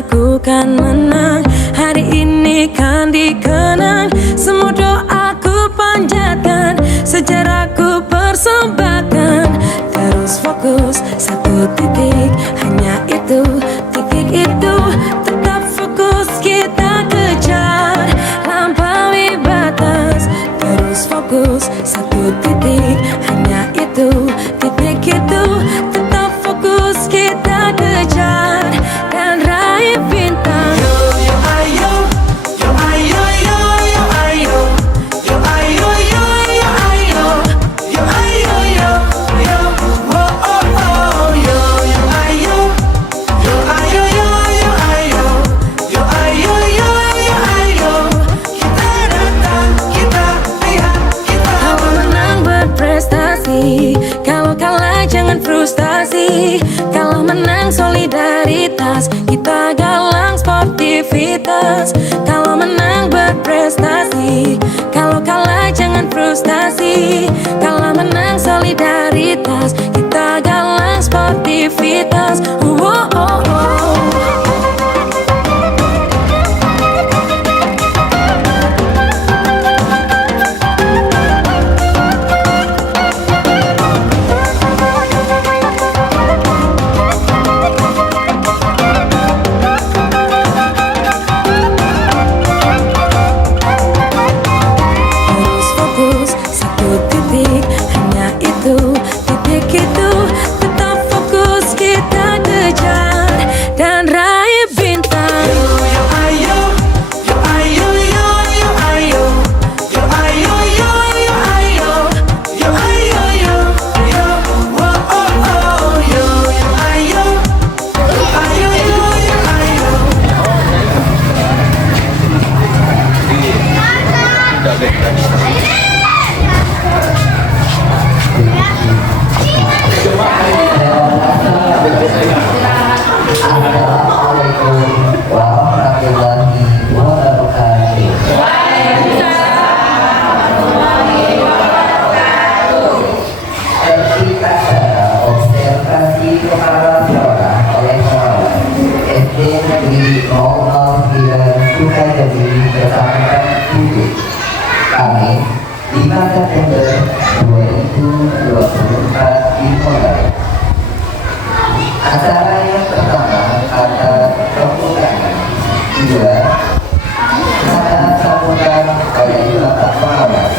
aku kan menang. Hari ini kan dikenang, semua doaku panjatkan, sejarahku persembahkan. Terus fokus satu titik, hanya itu, titik itu. Tetap fokus kita kejar, lampaui batas. Terus fokus satu titik, hanya itu, titik itu. Tetap fokus kita kejar dan raih bintang. Yo yo ayo, yo ayo yo yo ayo, yo ayo yo yo ayo, yo ayo yo yo, oh oh oh. Yo yo ayo, yo ayo yo yo ayo, yo ayo yo yo ayo. Kita datang, kita lihat, kita. Kalau menang berprestasi, kalau kalah jangan frustasi. Kalau menang solidaritas, kita galang sportivitas. Kalau menang berprestasi, kalau kalah jangan frustasi. Kalau menang solidaritas, kita galang sportivitas. Oh, oh, oh. Terus fokus satu titik, hanya itu, titik itu. Tetap fokus kita kejar dan raih bintang. Yo yo ayo, yo ayo yo yo ayo, yo ayo yo yo ayo, yo ayo yo yo, oh oh oh. Yo yo ayo, yo ayo yo yo ayo. Assalamualaikum warahmatullahi wabarakatuh. Tercipta secara observasi kepala sekolah oleh pengawas SD Negeri 009 Sukajadi Kecamatan Bukit, Kamis 5 September 2024 dimulai. Acara yang pertama kata pembukaan, dua kata sambutan oleh bapak pengawas,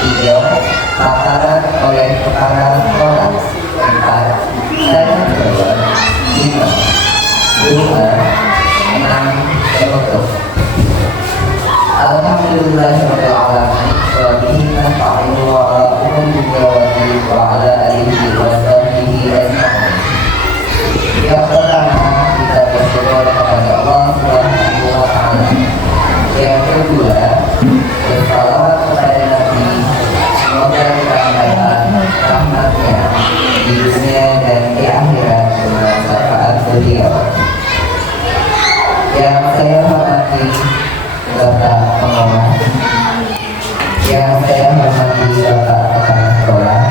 tiga paparan oleh kepala sekolah, empat tanya jawab, lima doa, enam penutup. Alhamdulillahirabbil alamin wa bihi nasta'inu wa ala umuri dunya wa ala alihi wa sahbihi ajma'in. Yang pertama kita bersyukur kepada Allah Subhanahu wa ta'ala. Yang kedua bersalawat kepada Nabi, semoga dirahmatan rahmatnya di dunia dan di akhirat dengan syafaat beliau. Yang saya hormati Bapak pengawas, yang saya hormati Bapak kepala sekolah,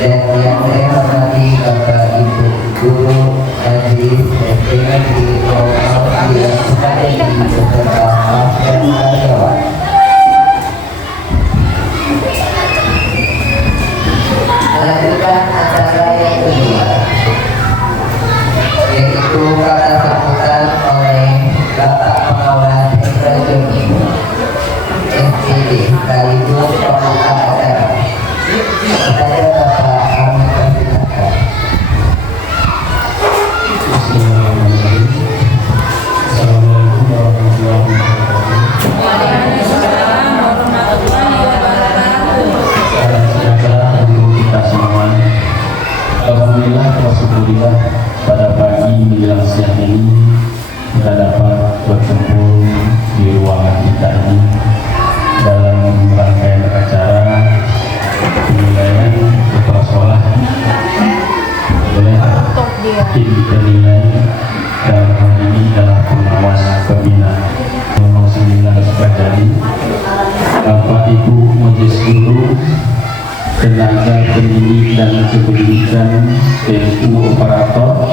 dan yang saya hormati Bapak Ibu Guru Majelis SD Negeri 009 Sukajadi beserta staf dan karyawan. Melanjutkan acara yang kedua, yaitu kata sambutan oleh Bapak pengawas Hendra Joni SPD sekaligus pembuka acara. Saya Bapak kami persilakan. Assalamualaikum warahmatullahi wabarakatuh. Salam sejahtera untuk kita semua. Alhamdulillah wa syukurillah, pada pagi menjelang siang ini kita dapat berkumpul di ruangan kita ini dalam rangkaian acara penilaian kepala sekolah oleh tim penilai, dalam hal ini adalah pengawas pembina 009 Sukajadi, Bapak Ibu Majelis Guru, tenaga pendidik dan kependidikan, TNU operator,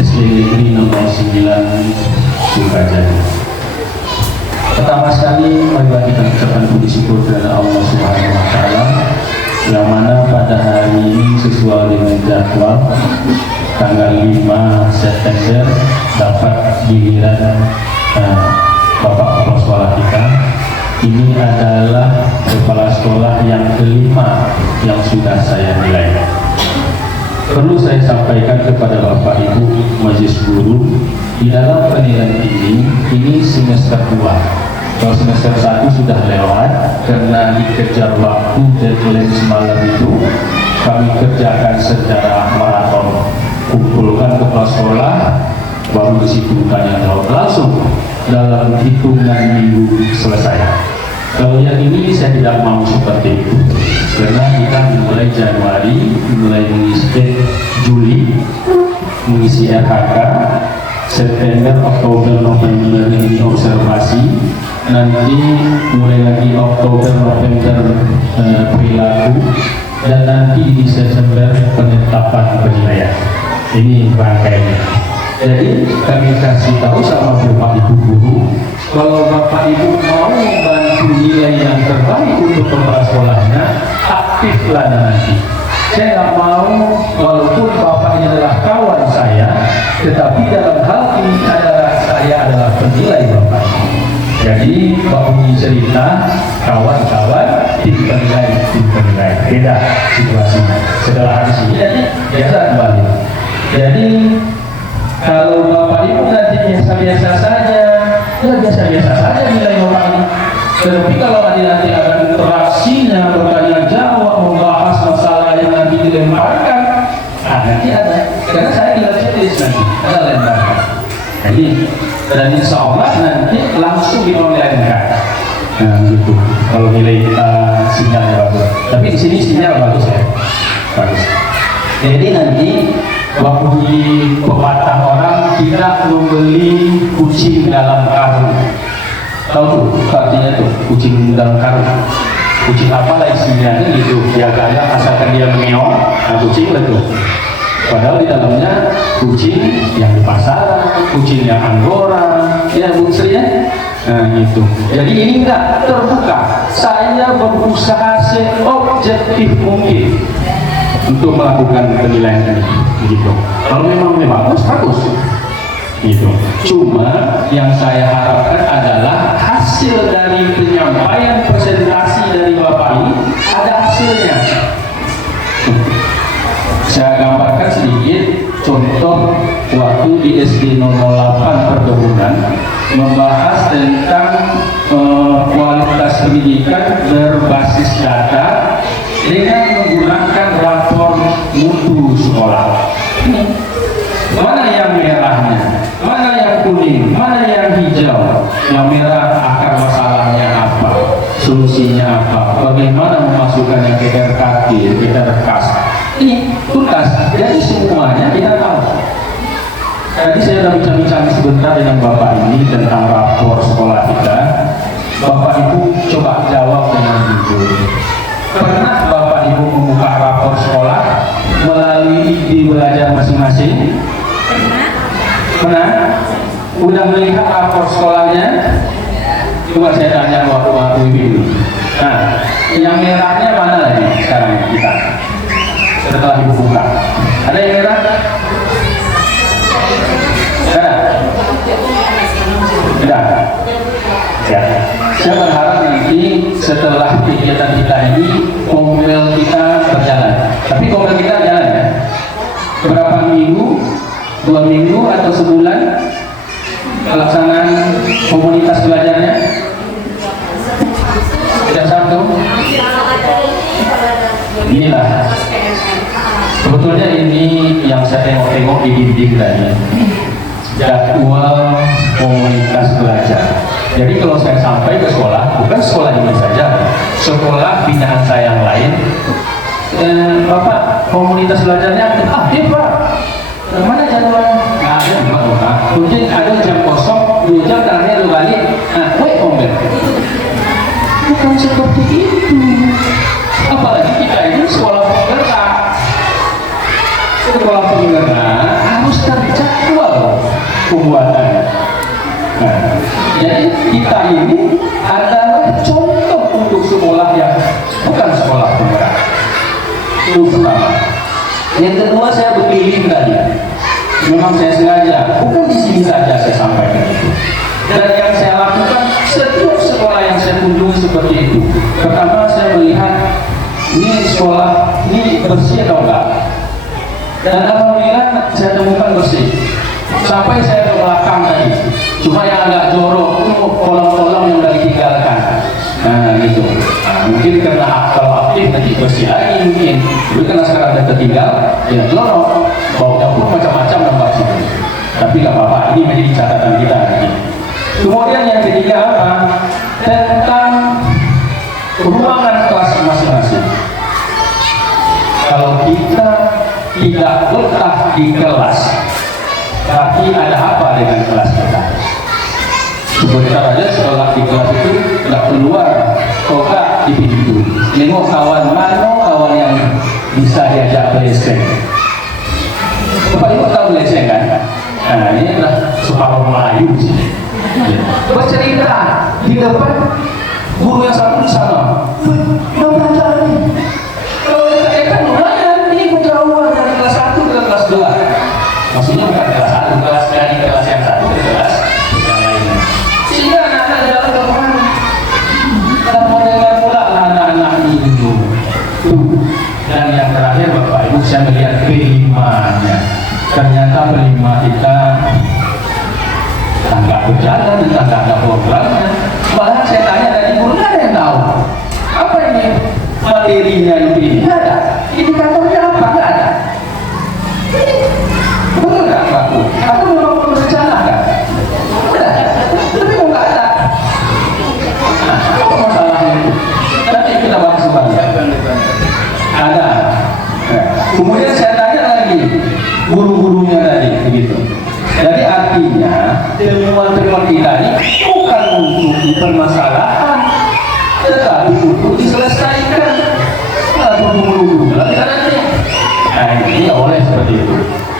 SD Negeri nomor 9 Sukajadi. Pertama sekali, marilah kita ucapkan puji syukur kepada Allah Subhanahu wa Ta'ala, yang mana pada hari ini sesuai dengan jadwal tanggal 5 September dapat giliran Bapak Kepala Sekolah kita. Ini adalah kepala sekolah yang kelima yang sudah saya nilai. Perlu saya sampaikan kepada Bapak Ibu Majelis Guru, di dalam penilaian ini semester 2. Kalau semester 1 sudah lewat, karena dikejar waktu deadline semalam itu, kami kerjakan secara maraton. Kumpulkan kepala sekolah, baru disitu tanya jawab langsung dalam hitungan minggu selesai. Kalau yang ini saya tidak mau seperti itu, karena kita mulai Januari, mulai mengisi Juli, mengisi RHK, September, Oktober, November ini observasi, nanti mulai lagi Oktober, November perilaku, dan nanti di Desember penetapan penilaian. Ini rangkaiannya. Jadi kami kasih tahu sama Bapak Ibu Guru, kalau Bapak Ibu mau membantu nilai yang terbaik untuk kepala sekolahnya, aktiflah nanti. Saya nggak mau, walaupun Bapak ini adalah kawan saya, tetapi dalam hal ini saya adalah penilai Bapak. Jadi Bapak ini cerita kawan-kawan, tim penilai, beda situasinya. Setelah hari ini, jadi biasa kembali. Jadi kalau Bapak Ibu nanti biasa-biasa saja, ya biasa-biasa saja nilai Bapak ini. Tetapi kalau nanti ada interaksinya, bertanya jawab, membahas masalah yang nanti dilemparkan, nanti ada. Karena saya tidak kritis nanti, ada lemparkan. Jadi, dan insya Allah nanti langsung di-online-kan. Nah gitu, kalau nilai sinyalnya bagus. Tapi di sini sinyal bagus ya, bagus. Jadi nanti waktu di pepatah orang, kita membeli kucing dalam karung. Tahu tuh artinya tuh, kucing dalam karung. Kucing apa lah isinya gitu, jaga asalkan dia meong, nah kucing lah tuh. Padahal di dalamnya kucing yang di pasaran, kucing yang Anggora, ya Bu Sri ya. Nah gitu. Jadi ini enggak terbuka. Saya berusaha seobjektif mungkin untuk melakukan penilaian ini, gitu. Kalau memang bagus, gitu. Cuma yang saya harapkan adalah hasil dari penyampaian presentasi dari Bapak ini ada hasilnya. Saya gambarkan sedikit contoh waktu di SD 08 Perkebunan membahas tentang kualitas pendidikan berbasis data dengan menggunakan rapor mutu sekolah. Mana yang merahnya, mana yang kuning, mana yang hijau? Yang merah akar masalahnya apa, solusinya apa, bagaimana memasukkannya ke RKT, ke RKAS. Ini tuntas, jadi semuanya kita tahu. Tadi saya sudah bincang-bincang sebentar dengan Bapak ini tentang rapor sekolah kita. Bapak Ibu coba jawab dengan jujur. Pernah Bapak Ibu membuka rapor sekolah melalui di belajar masing-masing? Pernah? Udah melihat rapor sekolahnya? Coba saya tanya waktu ini. Nah, yang merahnya mana lagi sekarang kita? Setelah Ibu buka, ada yang merah? Ada? Tidak? Ya. Saya berharap nanti setelah kegiatan kita ini komel kita berjalan. Tapi komel kita jalan ya. Berapa minggu? 2 minggu atau sebulan pelaksanaan komunitas belajarnya? Tidak satu. Inilah. Sebetulnya ini yang saya tengok-tengok di dinding tadi. Jadwal komunitas belajar. Jadi kalau saya sampai ke sekolah, bukan sekolah ini saja, sekolah binaan saya yang lain, Bapak komunitas belajarnya aktif Pak. Mana jadwalnya? Nggak ada Pak. Mungkin ada jam kosong, 2 jam terakhir lu balik. Nah, komben. Bukan seperti itu. Apalagi kita ini sekolah penggerak. Sekolah penggerak harus tercatat. intelektual pembuatannya. Nah, jadi kita ini adalah contoh untuk sekolah yang bukan sekolah penggerak. Itu pertama. Yang kedua, saya berpilih tadi. Memang saya sengaja, bukan di sini saja saya sampaikan itu. Dan yang saya lakukan setiap sekolah yang saya kunjungi seperti itu. Pertama, saya melihat ini sekolah ini bersih atau enggak. Dan alhamdulillah saya temukan bersih. Sampai saya ke belakang tadi, cuma yang agak jorok itu kolam-kolam yang udah ditinggalkan. Nah gitu. Nah, mungkin karena kalau aktif nanti bersih lagi mungkin. Tapi karena sekarang ada tertinggal, ya jorok. Baunya pun macam-macam nampak situ. Tapi nggak apa-apa. Ini menjadi catatan kita nanti. Kemudian yang ketiga apa? Tentang ruangan kelas masing-masing. Kalau kita tidak letak di kelas, tapi ada apa dengan kelas kita? Sebentar aja sekolah di kelas itu nggak keluar, kok di pintu. Nengok kawan mana kawan yang bisa diajak bereseng. Bapak Ibu tahu bereseng kan? Nah ini adalah separuh Melayu sih. Bercerita di depan guru yang satu di sana. Udah belajar nih. Kalau kan lumayan, ini kejauhan dari kelas 1 ke kelas 2. Maksudnya bukan kelas 1, kelas dari kelas yang 1 ke kelas yang lainnya. Sehingga anak-anak jalan ke mana? Dan mau dengar pula anak-anak itu. Dan yang terakhir Bapak Ibu, saya melihat kelimanya. Ternyata kelima kita nggak berjalan, nggak ada programnya. Malah saya tanya dari guru, nggak ada yang tahu apa ini materinya ini. Nggak ada. Indikatornya apa? Nggak ada. Betul nggak Pak? Atau memang perlu direncanakan? Udah. Tapi kok nggak ada? Nah, apa masalahnya itu? Nanti kita bahas kembali. Ada. Nah, kemudian saya tanya lagi guru-gurunya tadi begitu. Jadi artinya temuan-temuan kita ini bukan untuk permasalahan, tetapi untuk diselesaikan. Nah, tunggu-tunggu lagi nanti. Nah, ini tidak boleh seperti itu.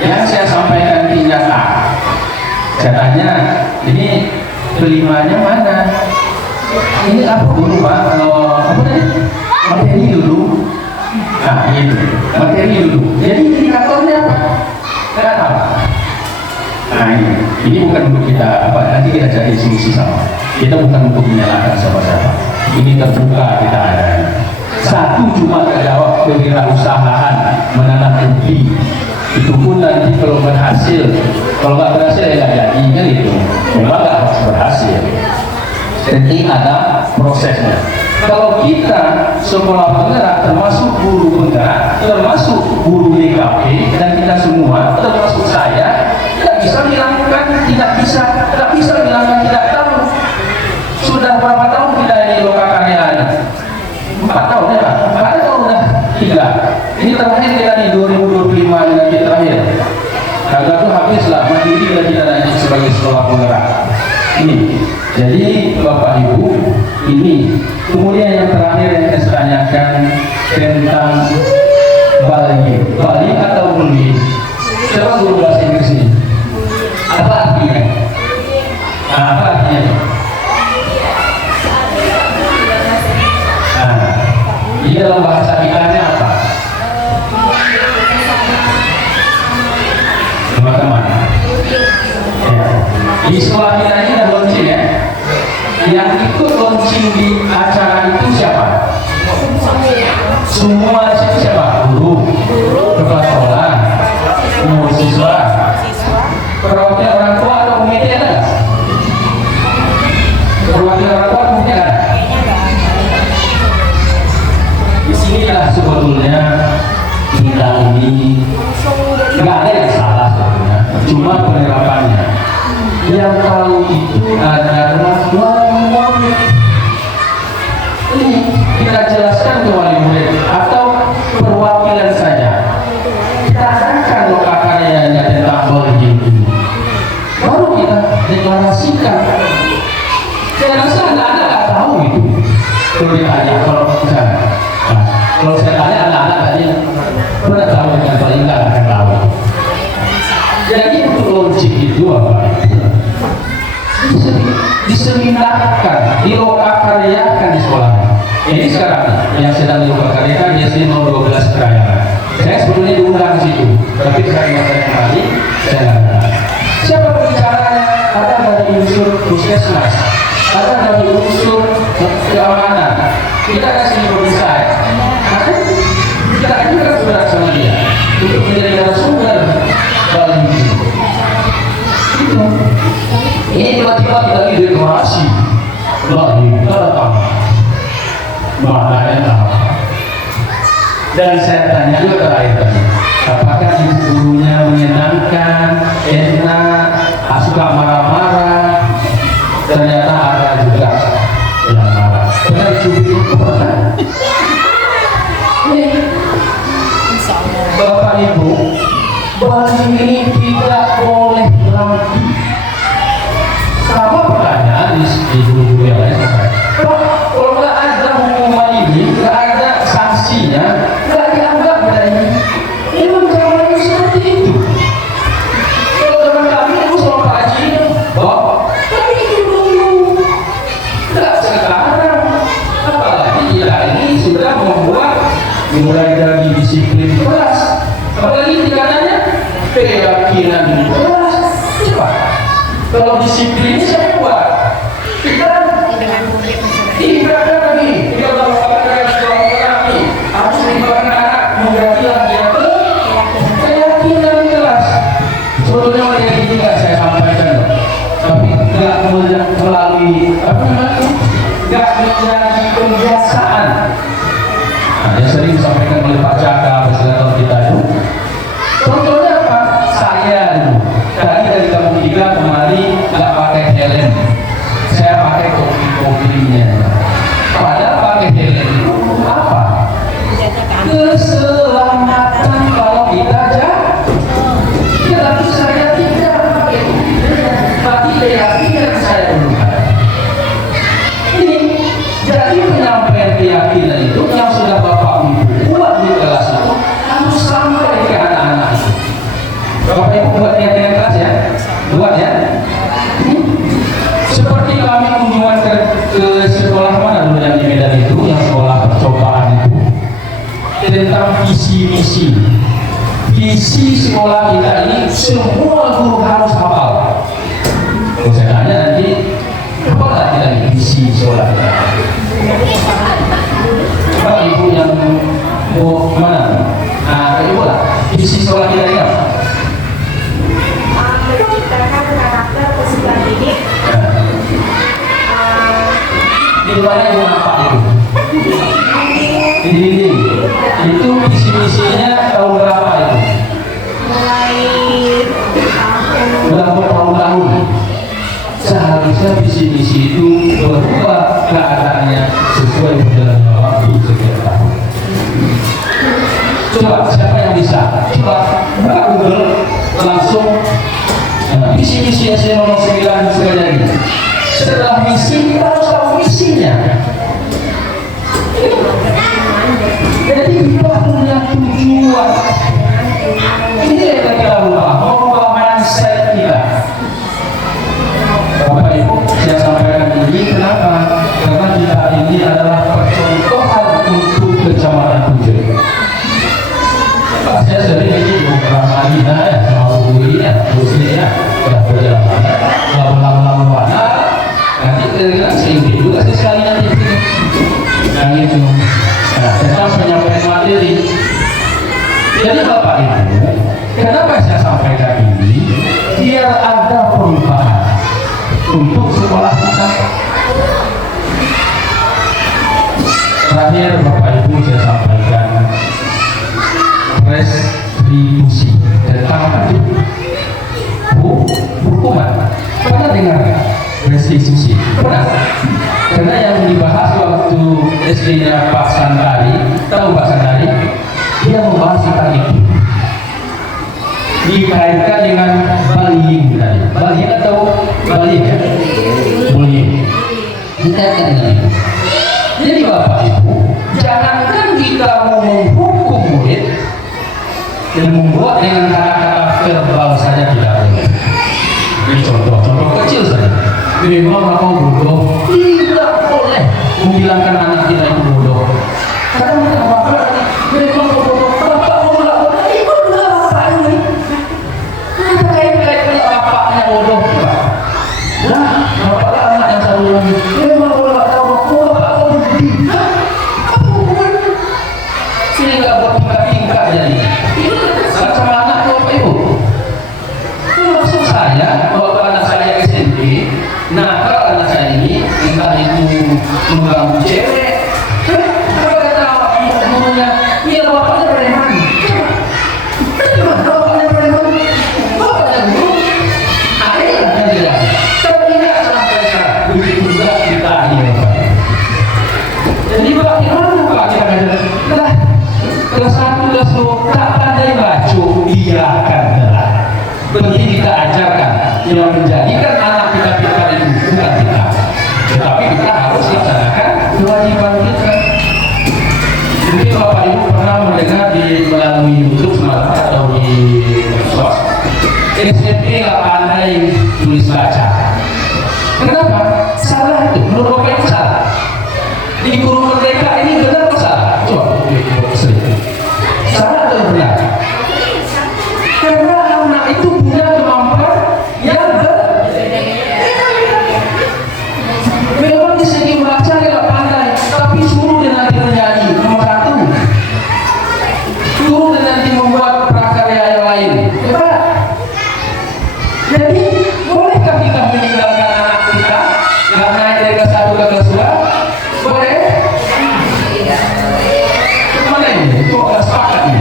Yang saya sampaikan tindakan. Saya tanya, ini kelimanya mana? Ini apa dulu Pak? Apa tadi? Materi dulu. Nah, ini materi dulu. Jadi indikatornya apa? Tidak tahu. Nah ini bukan untuk kita nanti kita cari solusi sama. Kita bukan untuk menyalahkan siapa-siapa. Ini terbuka kita ada. Satu cuma terjawab kewirausahaan menanam ubi. Itu pun nanti kalau berhasil, kalau nggak berhasil ya nggak jadi kan itu. Memang nggak harus berhasil. Jadi ada prosesnya. Kalau kita sekolah penggerak termasuk guru penggerak, termasuk guru DKP dan kita semua, termasuk saya, tidak bisa bilang tidak tahu. Sudah berapa tahun kita ini lokakarya? 4 tahun ya Pak? Ada tahun udah 3. Ini terakhir kita di 2025 ini lagi terakhir. Agak tuh habis lah, mandiri lah kita nanti sebagai sekolah penggerak. Ini. Jadi Bapak Ibu, ini. Kemudian yang terakhir yang saya tanyakan tentang Bali atau Bali. Coba guru bahasa Inggris ini. Apa artinya? Nah, apa artinya? Nah, ini dalam bahasa kitanya apa? Teman-teman. Ya. Di sekolah kita ini ada launching ya. Yang ikut launching di acara itu siapa? Semua siapa? Guru, kepala sekolah, mahasiswa, perwakilan orang tua atau komite ada? Perwakilan orang tua mungkin ada. Disinilah sebetulnya kita ini nggak ada yang salah sebetulnya, cuma penerapannya. Yang tahu itu adalah wali. Ini kita jelaskan ke wali murid atau perwakilan saja. Kita akan lokakarya tentang Bali ini. Baru kita deklarasikan. Saya rasa anak-anak nggak tahu itu. Kalau ditanya, kalau saya tanya anak-anak tadi pernah tahu dengan paling nggak akan tahu. Jadi untuk diseminarkan, dilokakaryakan di sekolah. Ini sekarang yang sedang dilokakaryakan di SD 12 Krayangan. Saya sebetulnya diundang di situ, tapi karena saya kembali, saya nggak ada. Siapa pembicaranya? Ada dari unsur puskesmas, ada dari unsur keamanan. Kita kasih pembicara, kita ajukan surat sama dia untuk menjadi narasumber dalam itu. Ini tiba-tiba kita lihat deklarasi, lagi kita datang, mana enak. Dan saya tanya juga terakhir tadi, apakah ibu gurunya menyenangkan, enak, suka marah-marah? Ternyata ada juga yang marah. Pernah dicubit itu pernah? Bapak Ibu, Bali ini tidak boleh berhenti. Sama pertanyaan di guru-guru yang lain. Kalau nggak ada hukuman ini, nggak ada sanksinya, nggak dianggap dari memang zamannya seperti itu. Kalau zaman kami itu sama Pak Haji, tapi itu dulu. Nggak sekarang. Apalagi kita ini sudah membuat mulai dari disiplin keras. Apalagi dikatanya keyakinan keras. Cepat. Kalau disiplin ini saya buat. Kita tidak lagi. Kita melakukan sekolah kami harus melibatkan anak menjadi yang keyakinan keras. Sebetulnya yang tidak saya sampaikan, tapi tidak melalui apa namanya, tidak menjadi kebiasaan. Nah, yang sering disampaikan oleh Pak Jaka, presiden kita itu. Contohnya apa? Saya dulu tadi dari kampung 3 kemari nggak pakai helm, saya pakai kopi-kopinya. Padahal pakai helm itu apa? Keselamatan kalau kita jatuh. Ya, tapi saya tidak pakai kopinya, tapi keyakinan saya belum ada. Ini jadi penyampaian keyakinan itu yang sudah Bapak Ibu buat di kelas itu harus sampai ke anak-anak itu. Bapak Ibu buat keyakinan kelas ya, buat ya. Seperti kami kunjungan ke sekolah mana dulu yang di Medan itu, yang sekolah percobaan itu, tentang visi misi. Visi sekolah kita ini semua guru harus hafal. Kalau saya tanya nanti, apa nggak kita ini visi sekolah kita? Bapak Ibu yang mau mana? Nah, Ibu lah, visi sekolah kita ini apa? Menciptakan karakter peserta didik. Di luarnya itu apa itu? Di dinding. Itu visi-misinya tahun berapa itu? Mulai Berapa tahun-tahun? Seharusnya visi-misi itu berubah keadaannya sesuai berjalannya waktu setiap tahun. Coba siapa yang bisa? Coba buka Google langsung visi-misi SMA 09 sekali. Setelah misi kita harus tahu misinya. Jadi kita punya tujuan. Ini yang kita ubah mindset kita. Bapak Ibu, saya sampaikan ini kenapa? Karena kita ini adalah percontohan untuk Kecamatan Kunjur. Saya sering ini beberapa kali ya, sama Bu ya, ya, sudah berjalan, lama-lama nanti kira-kira sehingga juga sekali nanti yang itu. Nah, tentang penyampaian materi. Jadi Bapak Ibu, kenapa saya sampaikan ini? Biar ada perubahan untuk sekolah kita. Terakhir Bapak Ibu saya sampaikan restitusi tentang hukuman. Pernah dengar restitusi? Pernah? Karena yang dibahas waktu SD-nya Pak Sandari, tahu Pak Sandari? Dia membahas tentang itu. Dikaitkan dengan bullying tadi. Bullying atau bullying ya? Bullying. Dikaitkan dengan itu. Jadi Bapak Ibu, jangankan kita mau menghukum murid dan membuat dengan kata-kata verbal saja tidak boleh. Ini contoh kecil saja. memang aku bodoh. Tidak boleh menghilangkan anak kita itu bodoh. Karena bapak memang bodoh. Bapak mau melakukan itu apa ini? Kenapa kayak bapaknya bodoh? Nah, bapaklah anak yang selalu lagi. Memang kalau nggak tahu bapak kau berdiri. Apa hubungannya? Sehingga buat tingkat jadi. Macam anak itu apa ibu? Maksud saya bahwa anak saya SMP, nakal anak saya ini, entah itu mengganggu cewek. Kalau kata gurunya, iya bapaknya preman. Bapaknya preman, bapaknya guru. Akhirnya dia, tidak sampai sekarang. Begitu juga kita ini. Jadi bagaimana Pak kita ngajar? Nah, kelas 1, kelas 2 tak pandai baca, biarkan lah. Begini kita ajarkan yang menjadikan anak kita pintar itu bukan kita, tetapi kita harus laksanakan kewajiban kita. Mungkin Bapak Ibu pernah mendengar di melalui YouTube semalam atau di medsos, SMP nggak pandai tulis baca. Kenapa? Salah itu. Menurut Bapak itu salah. Di guru merdeka ini benar atau salah? Coba salah atau benar? Karena anak itu punya kemampuan yang memang di segi membaca dia nggak pandai, tapi suruh dia nanti menyanyi nomor 1, suruh dia nanti membuat prakarya yang lain. Hebat. Jadi bolehkah kita meninggalkan anak kita yang naik dari kelas 1 ke kelas 2? Boleh? Mana ini? Itu kelas sepakat nih.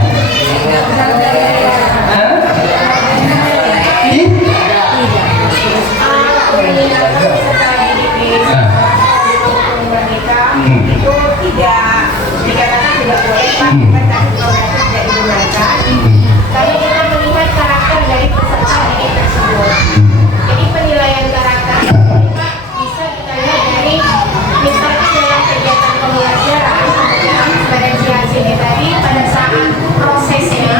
Itu tidak dikatakan tidak boleh Pak, bukan tapi progresnya tidak dibenarkan. Karena kita melihat karakter dari peserta didik tersebut. Jadi penilaian karakter Pak bisa kita lihat dari misalnya dalam kegiatan pembelajaran diferensiasi ini tadi pada saat prosesnya,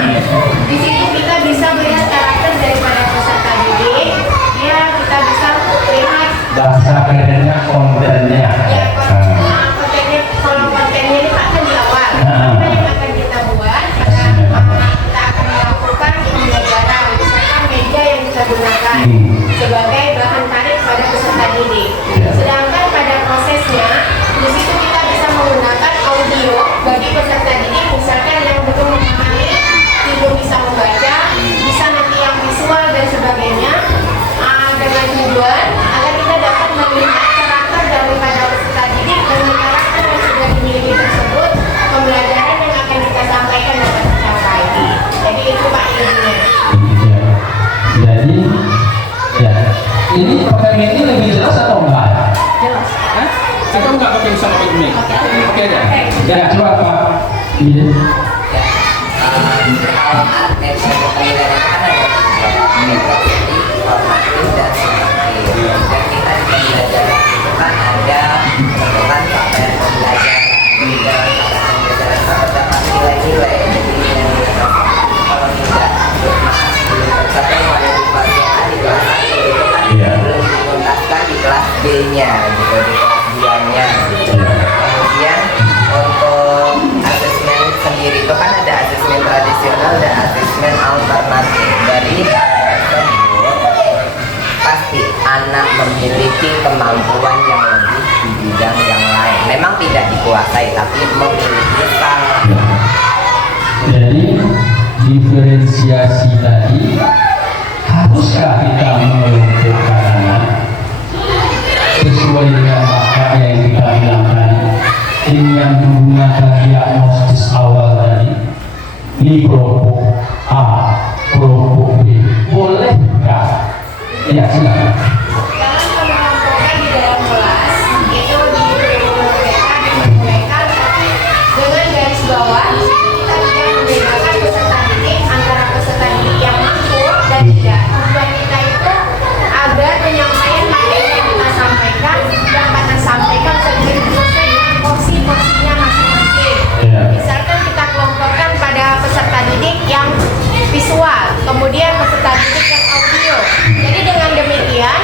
di situ kita bisa melihat karakter daripada peserta didik. Ya kita bisa melihat Bahasa kerennya kontennya. ya kontennya, kalau kontennya ini Pak kan di awal apa yang akan kita buat pada kita akan melakukan pembelajaran, misalkan media yang kita gunakan sebagai bahan tarik pada peserta didik. Sedangkan pada prosesnya di situ kita bisa menggunakan audio bagi peserta didik, misalkan yang belum memahami, belum bisa membaca, bisa nanti yang visual dan sebagainya, dengan tujuan agar kita dapat melihat karakter daripada peserta didik dengan karakter yang sudah dimiliki tersebut, pembelajaran yang akan kita sampaikan dapat tercapai. Jadi itu Pak ilmunya. Jadi, ya, ini program ini lebih jelas atau enggak? Jelas. Kita enggak pakai sama ini. Oke dah. Ya, coba Pak. Iya. Kalau anak SMP penilaian kan ada formatif dan summatif. Dan kita di pembelajaran itu kan ada pedoman capaian pembelajaran. Di dalam capaian pembelajaran kan terdapat nilai-nilai. Jadi kalau tidak bermakna belum tercapai pada di bagian A di kelas 1 itu kan belum dituntaskan di kelas B-nya gitu, di kelas 2-nya gitu. Kemudian untuk asesmen sendiri itu kan ada asesmen tradisional dan asesmen alternatif. Dari pasti anak memiliki kemampuan yang lebih di bidang yang lain. Memang tidak dikuasai, tapi memiliki salah. Jadi diferensiasi tadi, haruskah kita mengelompokkan anak sesuai dengan maka yang kita bilangkan dengan menggunakan diagnosis awal tadi? Ini kelompok A, kelompok B, bolehkah? Ya, silakan. Dalam pengelompokan di dalam kelas itu di mereka dimulaikan, tapi dengan garis bawah di situ kita tidak membedakan peserta didik antara peserta didik yang mampu dan tidak. Tujuan kita itu agar penyampaian materi yang kita sampaikan dapat tersampaikan sesuai dengan porsi-porsinya masing-masing. Misalkan kita kelompokkan pada peserta didik yang visual, kemudian peserta didik yang audio. Jadi dengan demikian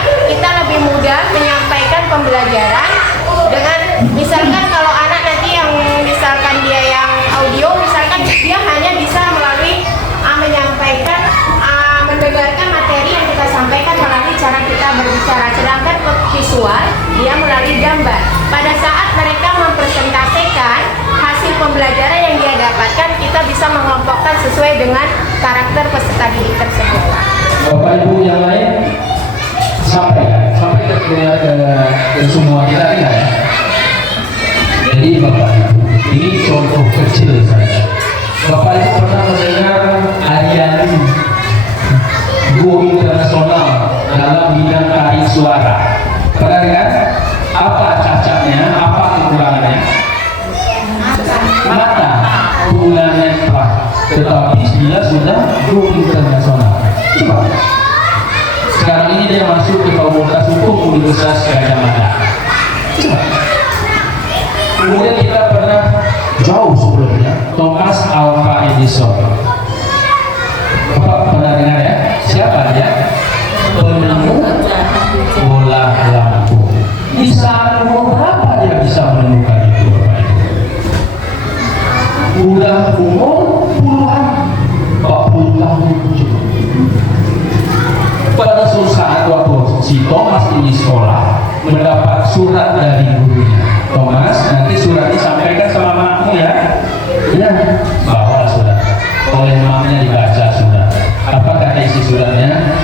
pembelajaran yang dia dapatkan kita bisa mengelompokkan sesuai dengan karakter peserta didik tersebut, Pak. Bapak Ibu yang lain sampai ke semua kita ya. Jadi Bapak Ibu, ini contoh kecil saja. Bapak Ibu pernah mendengar Ariani Go Internasional dalam bidang tarik suara? Pernah dengar? Apa cacatnya? Apa kekurangannya? Mata kekurangannya Pak. Tetapi dia sudah Go Internasional. Coba. Sekarang ini dia masuk ke Fakultas Hukum Universitas Gadjah Mada. Coba. Kemudian kita pernah jauh sebelumnya Thomas Alva Edison. Bapak pernah dengar ya? Siapa dia? Penemu bola lampu. Di saat umur berapa dia bisa menemukan itu, Bapak Ibu? Udah umur puluhan, 40 tahun cukup. Pada suatu saat waktu si Thomas ini sekolah mendapat surat dari gurunya. Thomas, nanti surat disampaikan sama makmu ya. Ya, bawa surat. Oleh mamanya dibaca surat. Apa kata isi suratnya?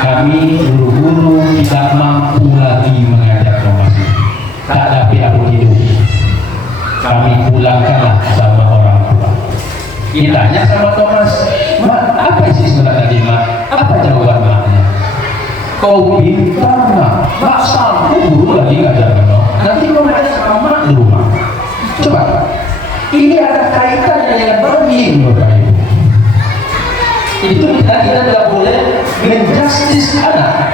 Kami guru-guru tidak mampu lagi mengajar Thomas. Tak dapat aku hidup. Kami pulangkanlah sama orang tua. Ditanya sama Thomas, Mak, apa isi surat tadi, Mak? Apa jawaban maknya? Kau pintar, Mak sanggup guru lagi ngajar kamu. Nanti kau ngajar sama Mak di rumah. Coba, ini ada kaitannya dengan banding, Bapak Ibu. Itu kita tidak boleh menjustis anak.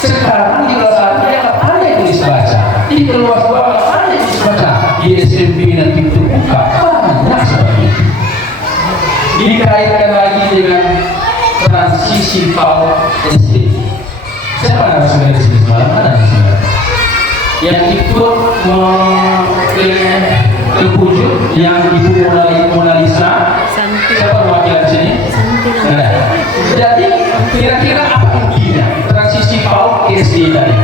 Sekarang di kelas 1 yang pandai tulis baca, di kelas 2 pandai tulis baca, di SMP nanti terbuka banyak seperti itu. Dikaitkan lagi dengan transisi PAUD SD. Siapa yang sudah di sini semalam? Ada di sini yang ikut ke Pujuk, yang Ibu Mona Lisa. Siapa perwakilan sini? Ada. Jadi kira-kira apa intinya transisi PAUD ke SD tadi?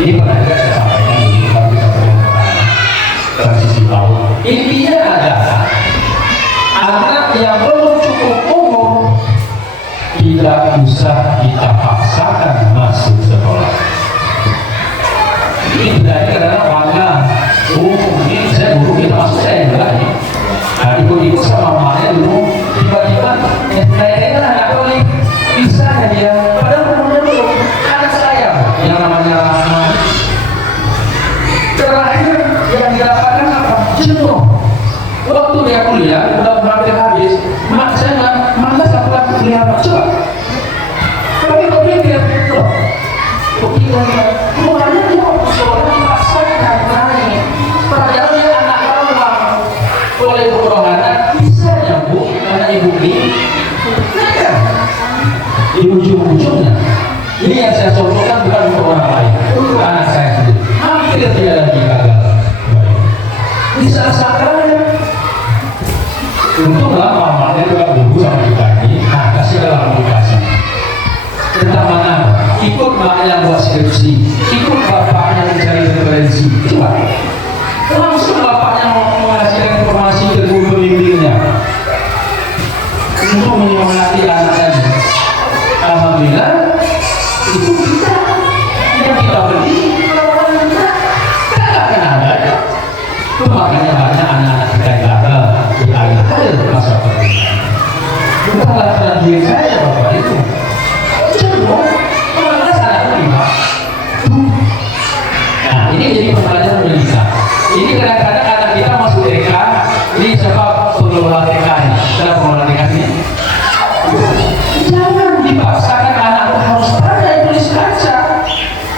Ini pernah juga saya sampaikan ini kalau kita perhatikan transisi PAUD. Intinya adalah anak yang belum cukup umur tidak usah kita paksakan masuk sekolah. Ini berarti karena warga, ini saya guru kita masuk saya enggak nih. Nah, ibu-ibu sama mamanya dulu tiba-tiba nenek anak boleh bisa ya dia. Padahal dulu anak saya yang namanya Rahman. Terakhir yang didapatkan apa? Jenuh. Waktu dia kuliah udah hampir habis. Mak saya nggak malas aku lagi kuliah. Coba. Tapi kau pikir, loh, kok iya? Mulanya dia waktu sekolah dipaksakan naik. Padahal dia anak awam. Oleh kerohanian bisa ya Bu, karena ibu ini. Di ujung-ujungnya, ini yang saya contohkan bukan untuk orang lain, untuk anak saya sendiri. Hampir tidak lagi gagal. Di saat-saatnya, untunglah mamanya juga guru sama kita ini. Nah, kasih dalam aplikasi. Tentang mana? Ikut maknya buat skripsi, ikut bapaknya mencari referensi. Coba, langsung bapaknya mau menghasilkan informasi ke guru pembimbingnya untuk menyemangati anaknya. Alhamdulillah, itu kita yang kita beli, orang kita tidak kena ada. Itu makanya banyak anak-anak kita yang gagal di akhir masa pernikahan. Bukanlah karena diri saya Bapak itu. Nah, ini jadi pembelajaran bagi kita. Ini kadang-kadang anak kita masuk TK, ini siapa pengelola TK ini? Siapa pengelola TK ini? Jangan dipaksakan anak harus pandai tulis baca.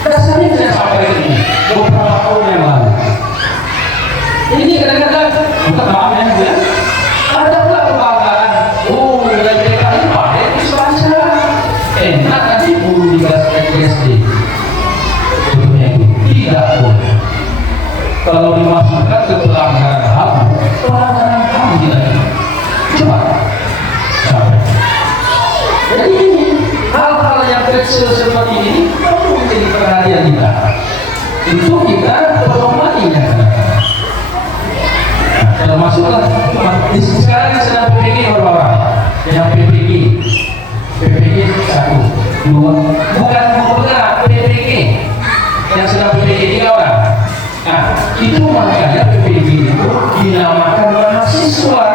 Dasarnya saya sampaikan ini beberapa tahun yang lalu. Ini kadang-kadang bukan maaf ya, ada pula kebanggaan. Oh, dari TK ini pandai tulis baca. Enak nanti guru di kelas SD. Betulnya itu tidak boleh. Kalau dimasukkan ke pelanggaran HAM tidak. Coba sampai. Jadi ini hal-hal yang kecil seperti ini perlu menjadi perhatian kita. Itu kita tolong lagi ya. masuklah. Sekarang yang sedang PPG berapa orang? Yang PPG 1, 2, bukan PPG yang sedang PPG 3 orang. Nah, itu makanya PPG itu dinamakan mahasiswa.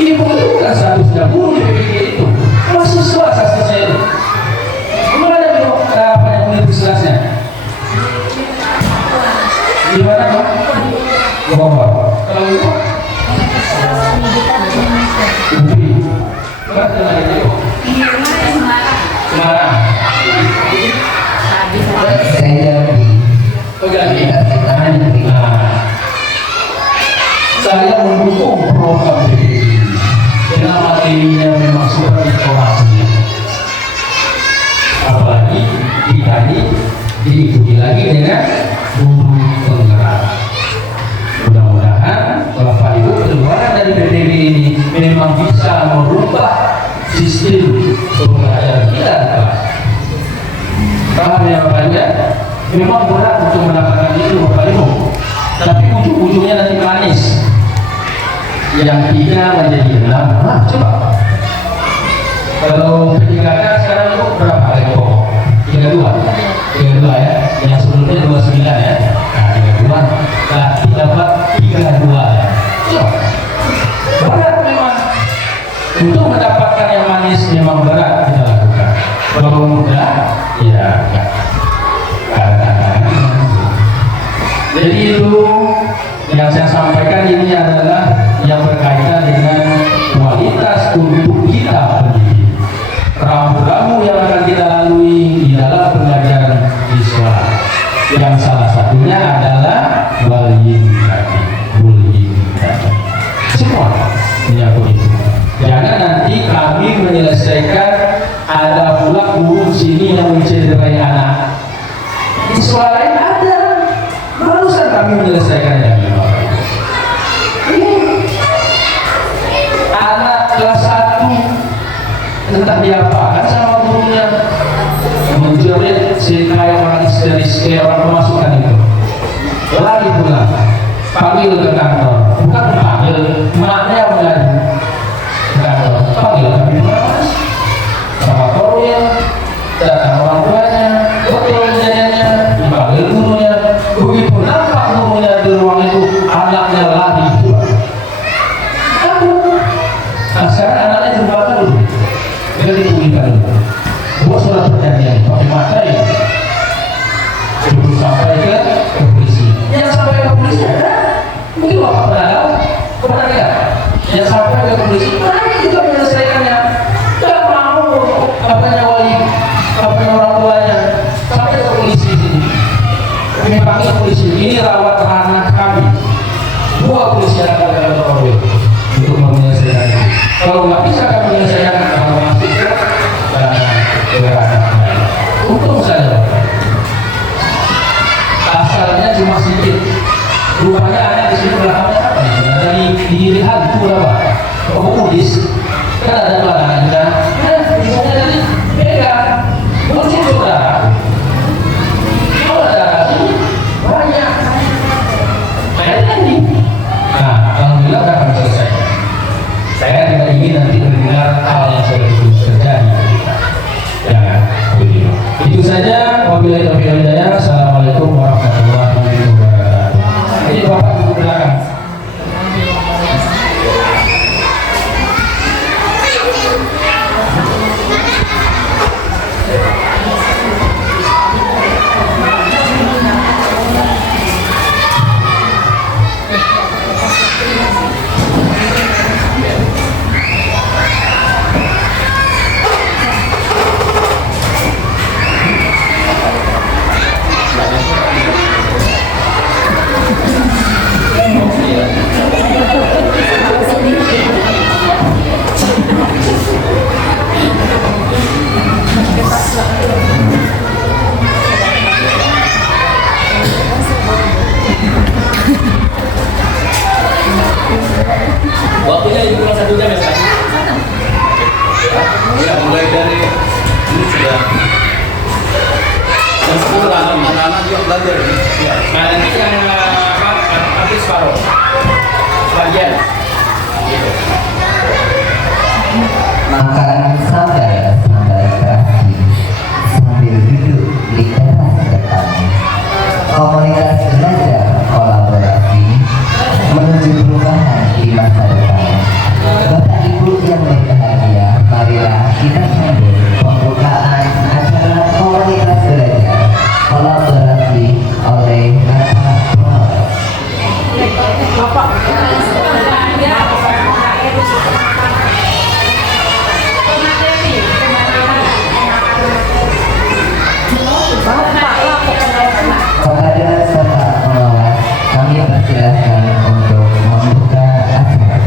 Ini bukan statusnya guru di PPG itu, mahasiswa statusnya itu. Mana ada apa yang universitasnya? Di mana Pak? Bogor. Kalau itu? UPI. Mana lagi itu? Semarang. Saya Pegawai. Saya mendukung program ini karena materinya memang super informasi. Apalagi kita ini diikuti lagi dengan guru penggerak. Mudah-mudahan Bapak Ibu keluar dari PDB ini memang bisa merubah sistem pembelajaran kita di kelas. Paham ya Bapak Ibu? Memang berat untuk mendapatkan itu Bapak Ibu, tapi ujung-ujungnya nanti manis. Yang 3 menjadi 6. Coba kalau P3K sekarang itu berapa lagi pokok? 32 ya, yang sebelumnya 29 ya. Nah 32 berarti dapat 32 ya. Coba berat memang untuk mendapatkan yang manis, memang berat kita lakukan. Kalau mudah ya enggak. Jadi itu yang saya sampaikan, ini adalah yang berkaitan dengan kualitas untuk kita pendidik. Rambu-rambu yang akan kita lalui di dalam pembelajaran di sekolah. Yang salah satunya adalah bullying tadi. Semua menyangkut itu. Jangan nanti kami menyelesaikan ada pula guru sini yang mencederai anak. Di sekolah lain ada. Barusan kami menyelesaikannya. Anak kelas 1 entah diapakan sama gurunya, menjerit si kayak orang histeris, kayak orang pemasukan itu. Lari pulang, panggil ke kantor, bukan panggil, maknya melaju ke kantor, panggil kami mas, sama korwil, datang orang tuanya, betul kejadiannya, dipanggil gurunya. Begitu nampak gurunya di ruang itu, anaknya lari pulang. Nah sekarang anaknya jembatan dulu, kita dipulihkan dulu. Buat surat perjanjian, pakai materi, sampai ke polisi. Yang sampai ke polisi ada, mungkin bapak pernah lihat. Yang sampai ke polisi, mereka juga menyelesaikannya. Tidak mau apanya wali, apanya orang tuanya, sampai ke polisi sini. Kami panggil polisi, ini rawat anak kami. 2 polisi yang akan kami terorong untuk menyelesaikan. Kalau nggak bisa kami menyelesaikan, kalau masuk ke gerakan. Untung saja. Asalnya cuma sedikit. Rupanya anak di sini belakangnya apa nih? Dari diri hantu apa? Budis. Kan ada 2 anak kita. Misalnya dari beda. Mungkin saudara. Kalau ada banyak. Kayaknya ini. Nah, alhamdulillah sudah kami selesai. Saya tidak ingin nanti mendengar hal yang sudah terjadi. Jangan begitu. Itu saja. Wabillahi taufiq wal hidayah. Assalamualaikum warahmatullahi wabarakatuh. Ini Bapak di belakang. Waktunya itu cuma 1 jam ya Pak? Ya mulai dari ini sudah jam 10 anak-anak juga belajar. Ya. Nah nanti yang habis separuh. Makan sambal terasi sambil duduk di teras depan. Komunitas belajar kolaborasi menuju perubahan di masa depan. Bapak Ibu yang berbahagia, marilah kita sambut pembukaan acara komunitas belajar kolaborasi oleh Bapak Prof. Kepada serta pengawas, kami persilahkan untuk membuka acara.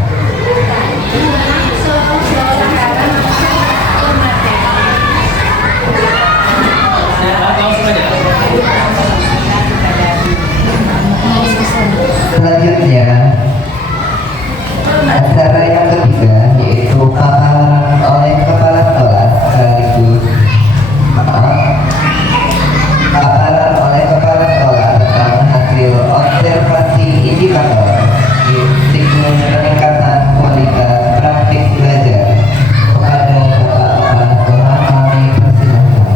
Selanjutnya, acara yang ketiga yaitu paparan oleh kepala sekolah sekaligus paparan oleh kepala sekolah tentang hasil observasi indikator siklus peningkatan kualitas praktik belajar. Kepada kepala sekolah kami persilahkan.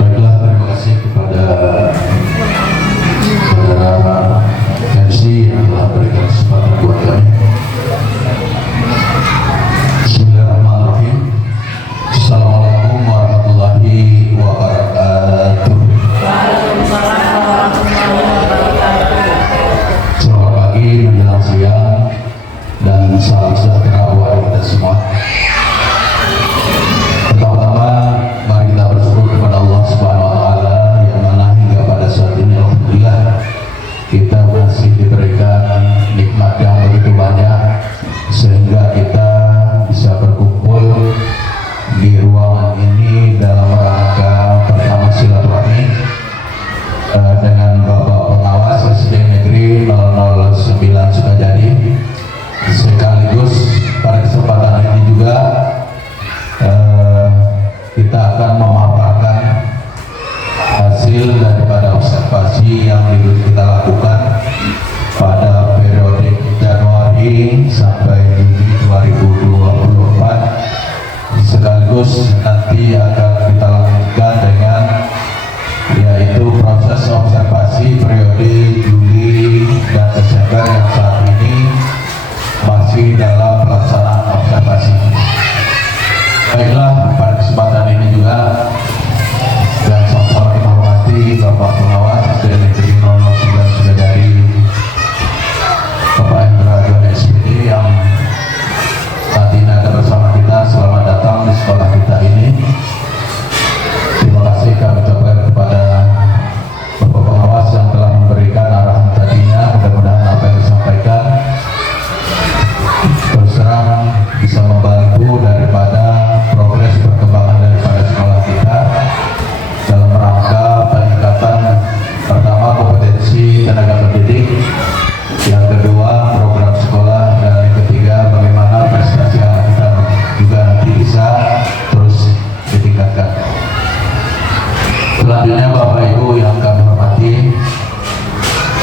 Baiklah, terima kasih kepada saudara MC yang telah berikan kesempatan buat kami. Bismillahirrahmanirrahim. Assalamualaikum warahmatullahi wabarakatuh. Selamat pagi menjelang siang dan salam sejahtera buat kita semua. Pertama-tama mari kita bersyukur kepada Allah Subhanahu wa taala yang mana hingga pada saat ini alhamdulillah kita masih diberikan nikmat yang begitu banyak sehingga kita bisa berkumpul di ruangan ini dalam rangka pertama silaturahmi dengan Bapak Pengawas SD Negeri 009 Sukajadi. Sekaligus pada kesempatan ini juga kita akan memaparkan hasil daripada observasi yang kita lakukan pada periode Januari sampai Juni 2024, sekaligus nanti akan kita lanjutkan dengan yaitu proses observasi periode Juli dan Desember yang saat ini masih dalam pelaksanaan observasi. Baiklah, pada kesempatan ini juga dan sama-sama kita hormati Bapak Pengawas SD Negeri 009 Sukajadi, Bapak Hendra SPD yang saat ini ada bersama kita. Selamat datang di sekolah kita ini. Terima kasih kami ucapkan kepada Bapak Pengawas yang telah memberikan arahan tadinya. Mudah-mudahan apa yang disampaikan terus terang bisa membantu daripada progres perkembangan daripada sekolah kita dalam rangka peningkatan pertama kompetensi tenaga pendidik, yang kedua program sekolah, dan yang ketiga bagaimana prestasi anak kita juga nanti bisa terus ditingkatkan. Selanjutnya Bapak Ibu yang kami hormati,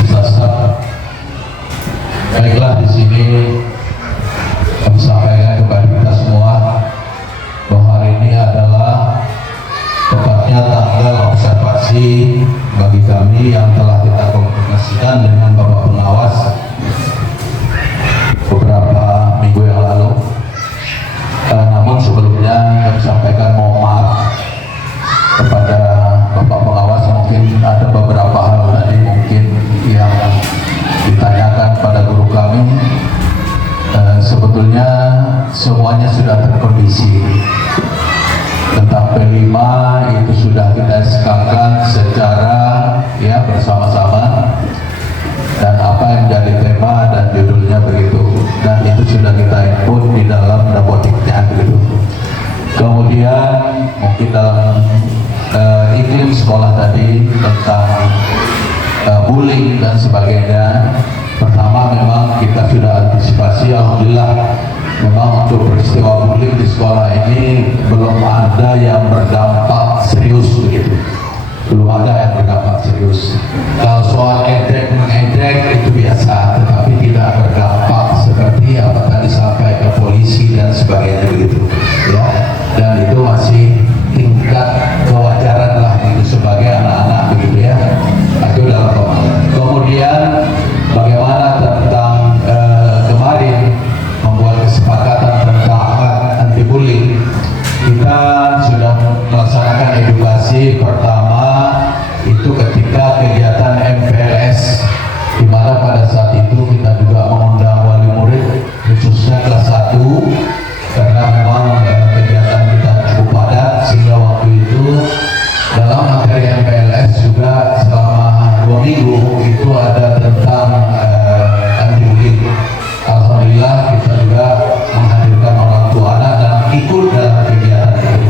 staff, baiklah di sini kami sampaikan kepada kita semua bahwa hari ini adalah tepatnya tanggal observasi bagi kami yang telah kita komunikasikan dengan Bapak Pengawas beberapa minggu yang lalu. Namun sebelumnya kami sampaikan mohon maaf kepada Bapak Pengawas, mungkin ada beberapa hal tadi mungkin yang ditanyakan pada guru kami. Sebetulnya semuanya sudah terkondisi. Tentang P5 itu sudah kita sekarang secara bersama-sama, dan apa yang jadi tema dan judulnya begitu, dan itu sudah kita input di dalam robotiknya begitu. Kemudian mungkin dalam iklim sekolah tadi tentang bullying dan sebagainya. Pertama memang kita sudah antisipasi, alhamdulillah memang untuk peristiwa bullying di sekolah ini belum ada yang berdampak serius begitu. belum ada yang berdampak serius. Kalau soal ejek mengejek itu biasa, tetapi tidak berdampak seperti apa tadi sampai ke polisi dan sebagainya begitu, ya. Dan itu masih tingkat kewajaran lah gitu sebagai anak-anak begitu ya. Itu dalam pemahaman. Kemudian bagaimana tentang kemarin membuat kesepakatan tentang anti bullying, kita sudah melaksanakan edukasi pertama itu ketika kegiatan MPLS, di mana pada saat itu kita juga mengundang wali murid khususnya kelas 1 karena memang kegiatan kita cukup padat, sehingga waktu itu dalam materi MPLS juga selama 2 minggu itu ada tentang anti bullying. Alhamdulillah kita juga menghadirkan orang tua anak dan ikut dalam kegiatan itu.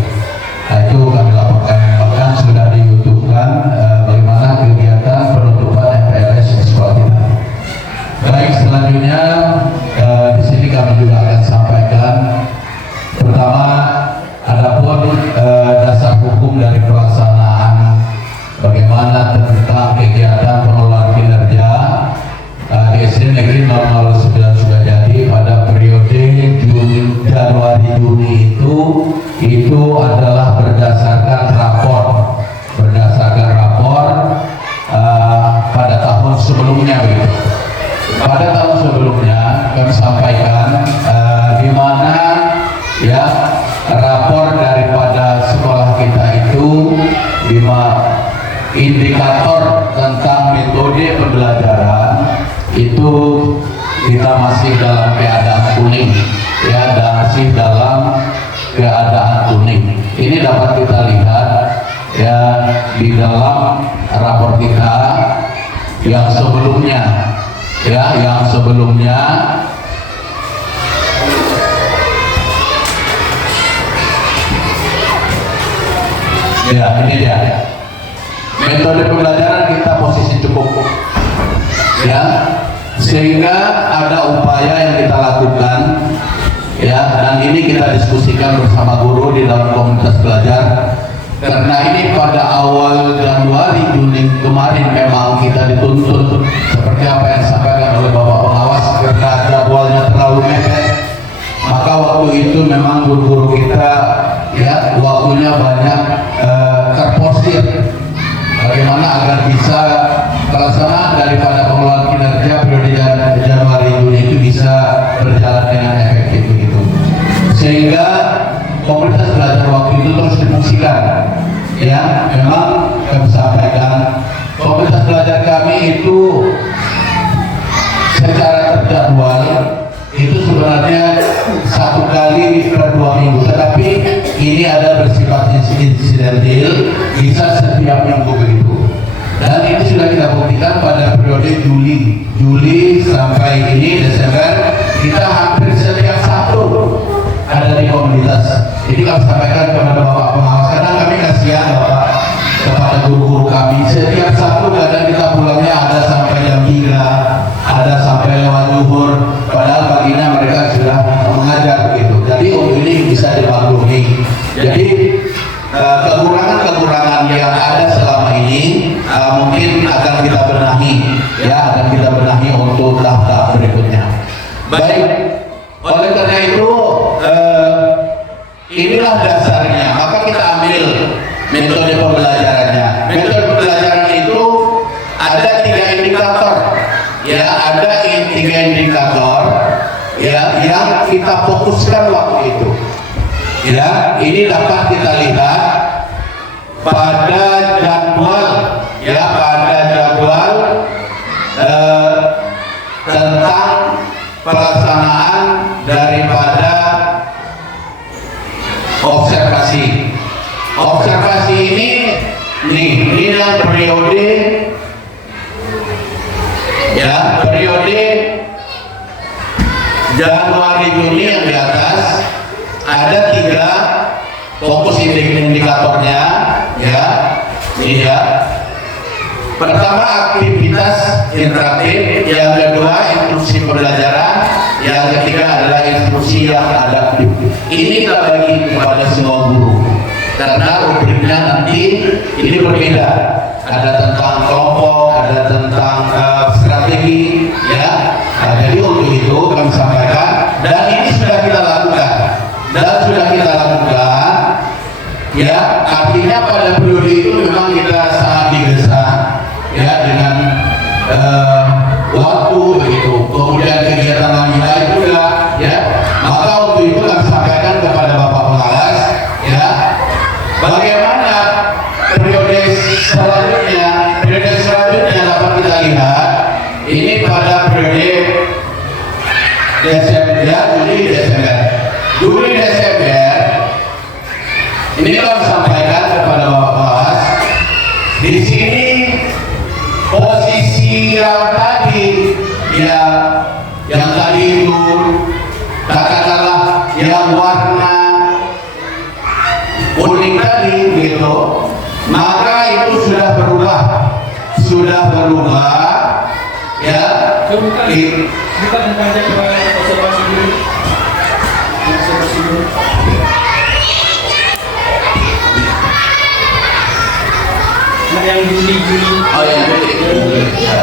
Nah, itu kami laporkan, bahkan sudah di YouTube-kan bagaimana kegiatan penutupan MPLS di sekolah kita. Baik, selanjutnya di sini kami juga akan sampaikan pertama adapun dasar hukum dari pelaksanaan bagaimana tentang kegiatan pengelolaan kinerja di SD Negeri 009 sudah jadi pada periode Januari-Juni itu adalah berdasarkan rapor pada tahun sebelumnya begitu. Pada tahun sebelumnya kami sampaikan di mana ya rapor daripada sekolah kita itu 5 indikator tentang metode pembelajaran itu kita masih dalam keadaan kuning ya, dan masih dalam keadaan kuning. Ini dapat kita lihat ya di dalam rapor kita yang sebelumnya ya, yang sebelumnya ya, ini dia metode pembelajaran kita posisi cukup ya, sehingga ada upaya yang kita lakukan ya, dan ini kita diskusikan bersama guru di dalam komunitas belajar. Karena ini pada awal Januari Juni kemarin memang kita dituntut seperti apa yang disampaikan oleh Bapak Pengawas, karena jadwalnya terlalu mepet, maka waktu itu memang guru-guru kita ya waktunya banyak terporsir bagaimana agar bisa pelaksanaan daripada pengelolaan kinerja periode Januari Juni itu bisa berjalan dengan efektif begitu, sehingga komunitas belajar waktu itu terus difungsikan ya. Memang kami sampaikan komunitas belajar kami itu secara terjadwal itu sebenarnya 1 kali per 2 minggu, tetapi ini ada bersifat insidentil, bisa setiap minggu begitu. Dan ini sudah kita buktikan pada periode Juli sampai ini Desember, kita hampir setiap Sabtu ada di komunitas. Jadi kami sampaikan kepada Bapak Pengawas, karena kami kasihan Bapak kepada guru-guru kami, setiap Sabtu kadang kita pulangnya ada sampai jam 3, ada sampai lewat zuhur, padahal paginya mereka sudah mengajar begitu. Jadi untuk ini bisa dimaklumi. Jadi kekurangan-kekurangan yang ada selama ini mungkin akan kita benahi ya, akan kita benahi untuk tahap-tahap berikutnya. Baik, oleh karena itu inilah dasarnya, maka kita ambil metode pembelajarannya. Metode pembelajaran itu ada 3 indikator ya, ada 3 indikator ya yang kita fokuskan waktu itu ya. Ini dapat kita lihat pada jadwal ya, pada jadwal tentang pelaksanaan daripada observasi. Observasi ini yang periode ya, periode Januari Juni yang di atas ada 3 fokus indikatornya ya. Ini ya. Pertama aktivitas interaktif, yang kedua instruksi pembelajaran, yang ketiga adalah instruksi yang adaptif. Ini kita bagi kepada semua guru karena rubriknya nanti ini berbeda. Ada tentang kelompok, ada tentang strategi, ya. Nah, jadi untuk itu kami sampaikan, dan ini sudah kita lakukan, ya. Artinya pada periode itu memang kita sangat digesa, ya, dengan waktu begitu. Kemudian kegiatan lain juga, ya. Maka untuk itu kami sampaikan kepada Bapak Pengawas, ya, bagaimana periode selanjutnya dapat kita lihat ini pada periode Juli Desember. Ini kami sampaikan kepada Bapak Pengawas. Di sini posisi yang tadi, ya, yang tadi itu katakanlah yang warna kuning tadi, gitu, maka itu sudah berubah, ya. Bukan saja observasi dulu. Observasi dulu. Nah, yang Juli. Oh, yang Juli. Ya.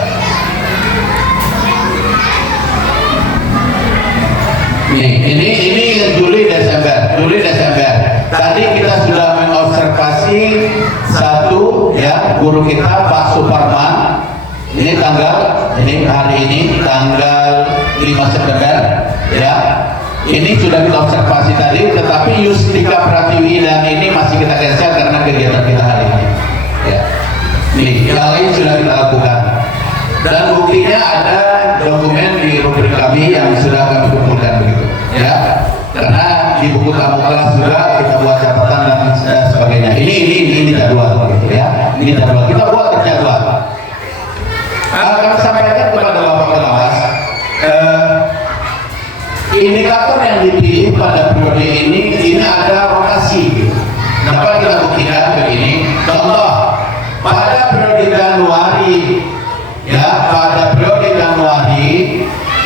Ini Juli Desember. Tadi kita sudah mengobservasi satu, ya, guru kita Pak Suparman. Ini hari ini tanggal 5 September, ya. Ini sudah kita observasi tadi, tetapi Yustika Pratiwi dan ini masih kita cancel karena kegiatan kita hari ini, ya. Nih, yang lain sudah kita lakukan. Dan buktinya ada dokumen di rubrik kami yang sudah kami kumpulkan begitu, ya. Karena di buku tamu kelas juga kita buat catatan dan sebagainya. Ini jadwal begitu, ya. Ini jadwal, kita buat jadwal. Kami sampaikan kepada Bapak Pengawas, indikator yang dipilih pada periode ini ada rotasi. Dapat kita buktikan begini. Contoh, pada periode Januari, ya,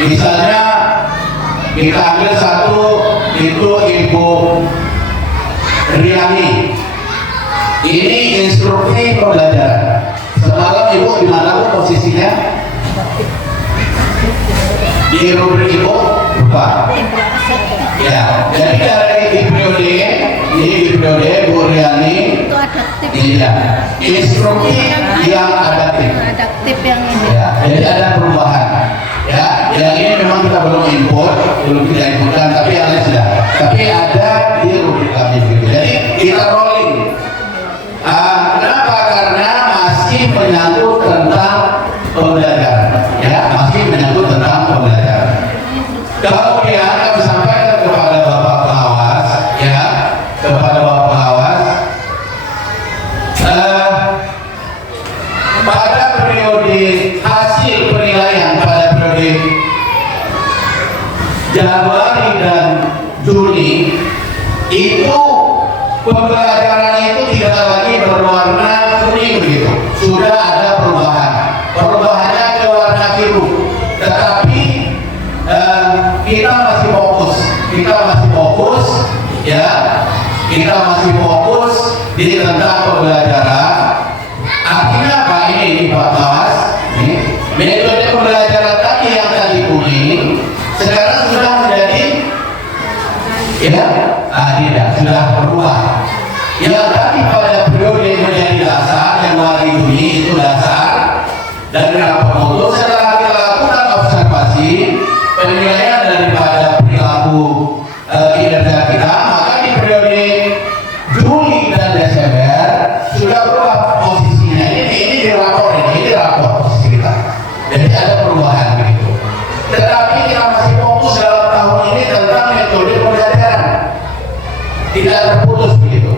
misalnya kita ambil satu, itu Ibu Riani. Ini instruksi pembelajaran. Semalam Ibu di mana Bu posisinya? Di rubrik Ibu lupa. Ya, jadi dari di periode Bu Riani itu adaptif. Iya, instruksi yang adaptif. Yang ini. Ya, jadi ada perubahan. Ya, yang ini memang kita belum kita inputkan, tapi yang lain sudah. Tapi ada di rubrik kami begitu. Jadi kita rolling. Kenapa? Karena masih menyangkut tentang pembelajaran, ya, Kemudian kami sampaikan kepada Bapak Pengawas, ya, pada periode hasil penilaian pada periode Januari dan Juni itu pembelajaran itu tidak lagi berwarna kuning begitu, sudah ada perubahannya ke warna biru, tetapi kita masih fokus di tentang pembelajaran. Artinya apa ini Pak Mas? Metode pembelajaran tadi yang tadi kuning sekarang sudah menjadi, ya, sudah berubah. Yang tadi pada periode menjadi dasar, Januari Juni itu dasar, dan kenapa mutu setelah kita lakukan observasi penilaian daripada perilaku kinerja kita, maka di periode Juli dan Desember sudah berubah posisinya. Ini di rapor posisi kita. Jadi ada perubahan begitu. Tetapi kita masih fokus dalam tahun ini tentang metode pembelajaran. Tidak terputus begitu.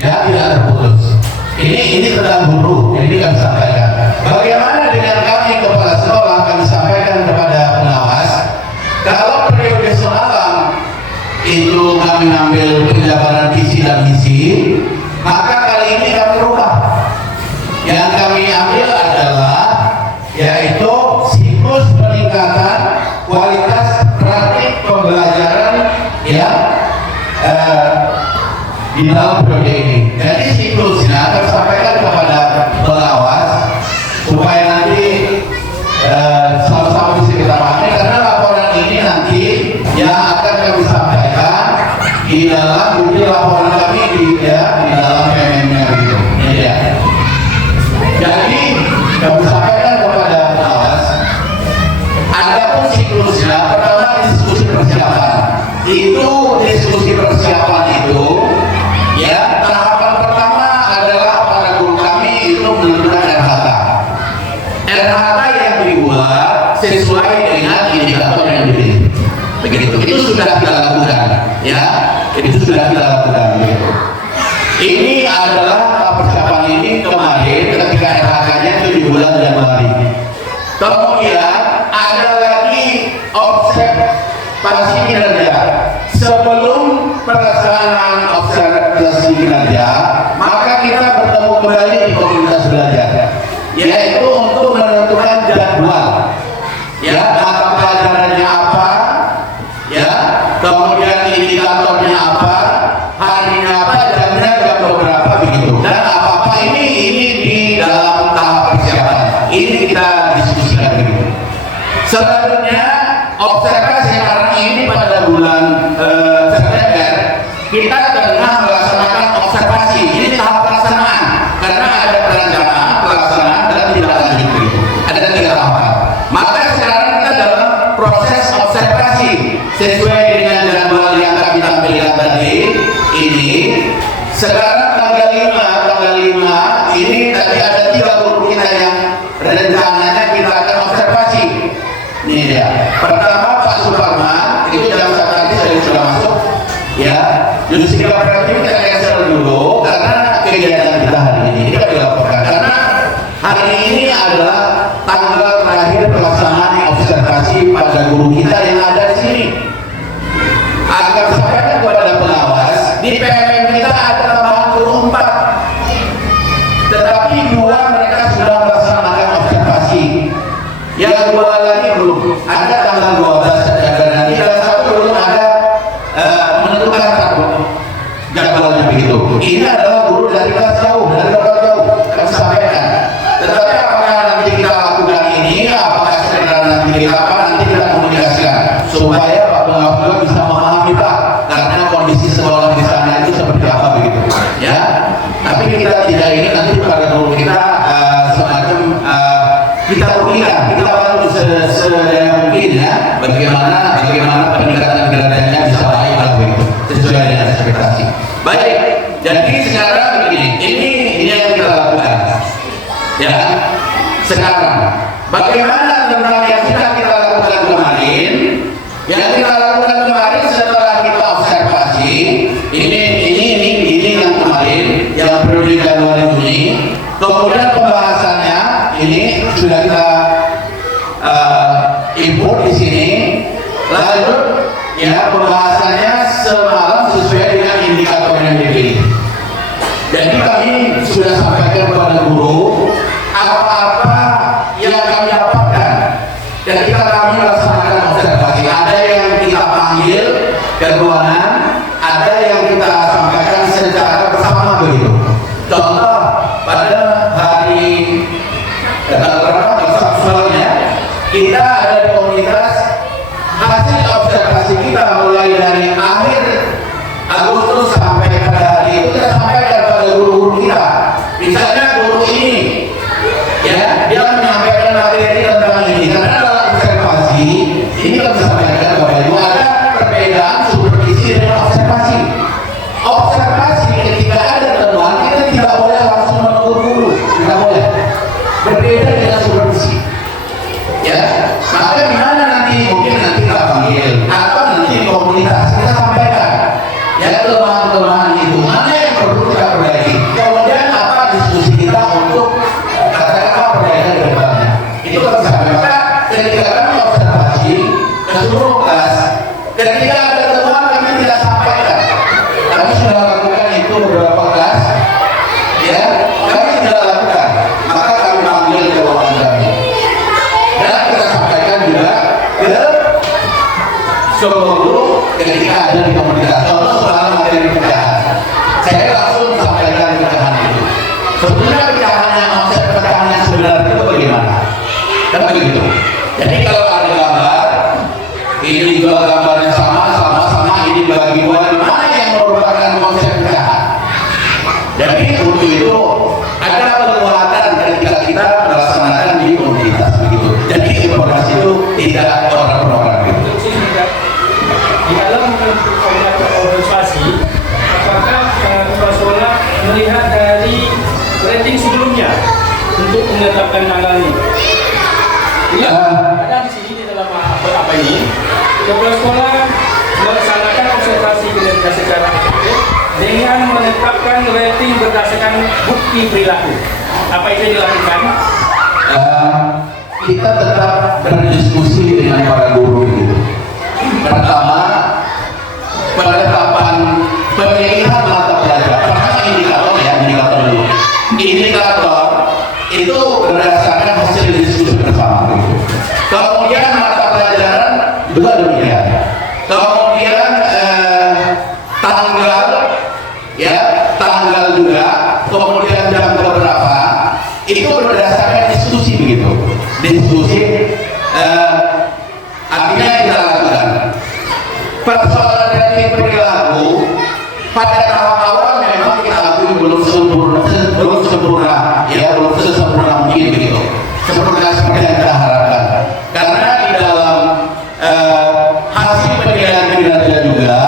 Ya, tidak terputus. Ini tentang guru. Jadi kami sampaikan. Bagaimana dengan kami kepala sekolah, kami sampaikan kepada pengawas. Kalau periode semalam itu kami ambil penjabaran visi dan misi, maka kali ini kami rubah. Yang kami ambil adalah yaitu siklus peningkatan kualitas praktik pembelajaran yang di dalam periode ini. Jadi siklusnya akan sampaikan kepada adapun siklusnya, pertama diskusi persiapan. Itu diskusi persiapan itu, ya tahapan pertama adalah para guru kami itu menentukan RHK. RHK yang dibuat sesuai dengan indikator yang dipilih. Begitu. Itu sudah kita lakukan, ya. Itu sudah kita lakukan. Begitu. Ini adalah persiapan ini kemarin ketika RHK-nya itu di bulan Januari. Kemudian ada lagi observasi kinerja. Sebelum pelaksanaan observasi kinerja, maka kita bertemu kembali di komunitas belajar, yaitu untuk menentukan jadwal, ya mata pelajarannya apa, ya kemudian indikatornya apa, harinya apa, jamnya jam berapa begitu. Dan apa-apa ini di dalam tahap persiapan. Ini kita diskusikan begitu. Selanjutnya observasi sekarang ini pada bulan September kita tengah melaksanakan observasi. Ini tahap pelaksanaan karena ada perencanaan, pelaksanaan dan tindak lanjut begitu. Ada 3 tahapan. Maka sekarang kita dalam proses observasi sesuai dengan jadwal yang kami tampilkan tadi. Ini sekarang tanggal 5 ini tadi ada 3 guru kita yang rencananya kita akan observasi. Ini dia. Pertama Pak Suparman, itu jam 1 tadi saya sudah masuk. Ya, justru kita cancel dulu karena kegiatan kita hari ini kita dilaporkan karena hari ini adalah tanggal terakhir pelaksanaan observasi pada guru kita yang ada di sini. Agar sampaikan kepada pengawas di PMM kita ada tambahan guru 4, tetapi 2 mereka sudah melaksanakan observasi. Yang 2 lagi belum. Ada tanggal 12 September nanti dan 1 belum ada menentukan jadwalnya begitu. Ini adalah guru dari kelas jauh, dari lokal jauh kami sampaikan. Tetapi apakah nanti kita lakukan ini, apakah sekedar nanti kita apa, nanti kita komunikasikan supaya Pak pengawas juga bisa memahami Pak, karena kondisi sekolah di sana itu seperti apa begitu. Ya, tapi kita tidak ini nanti pada guru kita semacam kita rugikan, kita bantu sedaya mungkin ya, bagaimana peningkatan gradasinya bisa baik lah begitu, sesuai dengan ekspektasi. Baik, jadi sekarang begini, ini yang kita lakukan. Ya, sekarang bagaimana tentang yang sudah kita lakukan kemarin? Yang kita lakukan kemarin setelah kita observasi, ini yang kemarin, yang perlu Januari Juni. Kemudian pembahasannya ini sudah kita input di sini. Lalu ya pembahasannya semalam sesuai dengan indikator yang dipilih. Jadi kami sudah sampaikan kepada guru apa-apa yang kami dapatkan ketika kami melaksanakan observasi. Ada yang kita panggil ke ruangan, ada yang kita sampaikan secara bersama begitu. Contoh pada hari kita ada di komunitas, hasil observasi kita mulai dari akhir Agustus sampai pada hari itu kita sampaikan pada guru-guru kita. Misalnya guru ini, ya dia menyampaikan materi tentang ini karena dalam observasi ini kita sampaikan bahwa itu ada perbedaan supervisi dengan observasi. Observasi ketika ada temuan kita tidak boleh langsung menegur guru, tidak boleh. Berbeda dengan supervisi. Ya, maka gimana nanti mungkin nanti kita panggil atau nanti di komunitas kita sampaikan ya kelemahan-kelemahan itu mana yang perlu kita perbaiki. Kemudian apa diskusi kita untuk katakanlah perbaikan ke depannya. Itu kan sampai maka ketika kami observasi ke seluruh kelas, ketika ada temuan kami tidak sampaikan. Kami sudah lakukan itu beberapa kelas, ya kami tidak lakukan. Maka kami panggil ke ruangan kami. Dan kita sampaikan juga ke semua guru ketika ada di komunitas. Contoh soal materi pecahan, saya langsung sampaikan pecahan itu. Sebetulnya pecahan yang konsep pecahan yang sebenarnya itu bagaimana? Kan begitu. Jadi kalau ada gambar, ini juga gambarnya sama ini bagi buat mana yang merupakan konsep pecahan. Jadi untuk itu ada penguatan ketika kita melaksanakan di komunitas begitu. Jadi informasi itu tidak menetapkan tanggalnya? Iya, ada di sini di dalam apa ini? Kepala sekolah melaksanakan observasi kinerja secara efektif dengan menetapkan rating berdasarkan bukti perilaku. Apa itu yang dilakukan? Kita tetap berdiskusi dengan para guru gitu. Pertama, penetapan pemilihan mata pelajaran. Pertama indikator ya, indikator dulu. Indikator itu berdasarkan hasil diskusi bersama gitu. Kemudian mata pelajaran juga demikian. Kemudian tanggal ya, tanggal juga. Kemudian jam berapa itu berdasarkan diskusi begitu. Diskusi artinya kita lakukan persoalan dari perilaku pada tahap awal memang kita akui belum sempurna ya, belum sesempurna mungkin begitu, sempurna seperti yang kita harapkan karena di dalam hasil penilaian kinerja juga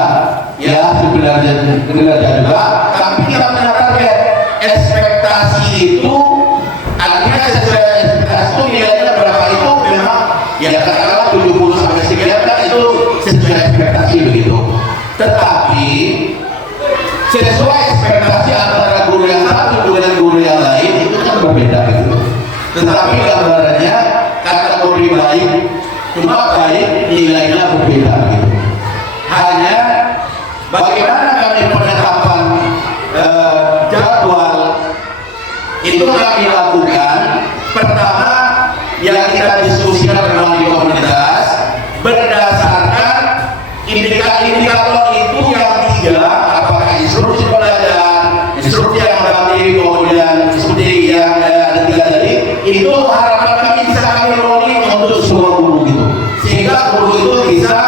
ya, hasil kinerja juga, tapi kita menetapkan ekspektasi itu artinya sesuai ekspektasi itu nilainya berapa itu memang ya katakanlah 70 sampai sekian kan itu sesuai ekspektasi begitu. Tetapi sesuai ekspektasi antara guru yang satu dengan guru yang lain itu kan berbeda gitu. Tetapi gambarannya kategori baik cuma baik nilainya berbeda gitu. Hanya bagaimana kami penetapan jadwal itu kami lakukan. Pertama yang kita diskusikan memang di komunitas berdasarkan indikator itu yang tiga, apakah instruksi pelajaran, instruksi yang berarti, kemudian instruksi yang ada tiga tadi, itu harapan kami bisa kami rolling untuk semua guru gitu, sehingga guru itu bisa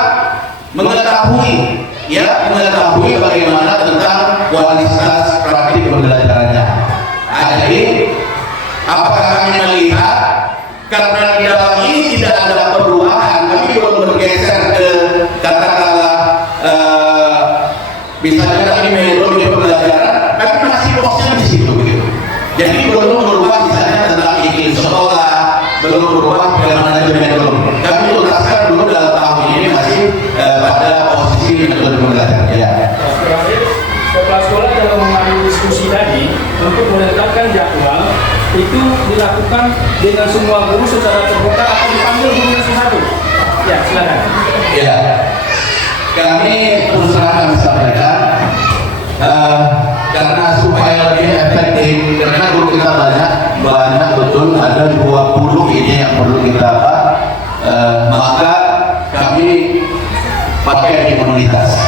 mengetahui ya, mengetahui bagaimana tentang kualitas praktik pembelajarannya. Jadi apakah kami melihat karena di dalam ini tidak ada perubahan, kami belum bergeser ke katakanlah misalnya tadi metode pembelajaran, kami masih fokusnya di situ begitu. Jadi belum berubah misalnya tentang iklim sekolah, belum berubah bagaimana manajemen, kami tuntaskan dulu dalam tahun ini masih pada posisi metode pembelajaran ya. Terakhir, kepala sekolah dalam mengambil diskusi tadi untuk menetapkan jadwal itu dilakukan dengan semua guru secara terbuka atau dipanggil guru satu-satu? Ya, silakan. Ya, kami terus terang kami sampaikan karena supaya lebih efektif, karena guru kita banyak betul, ada 20 ini yang perlu kita maka kami pakai imunitas.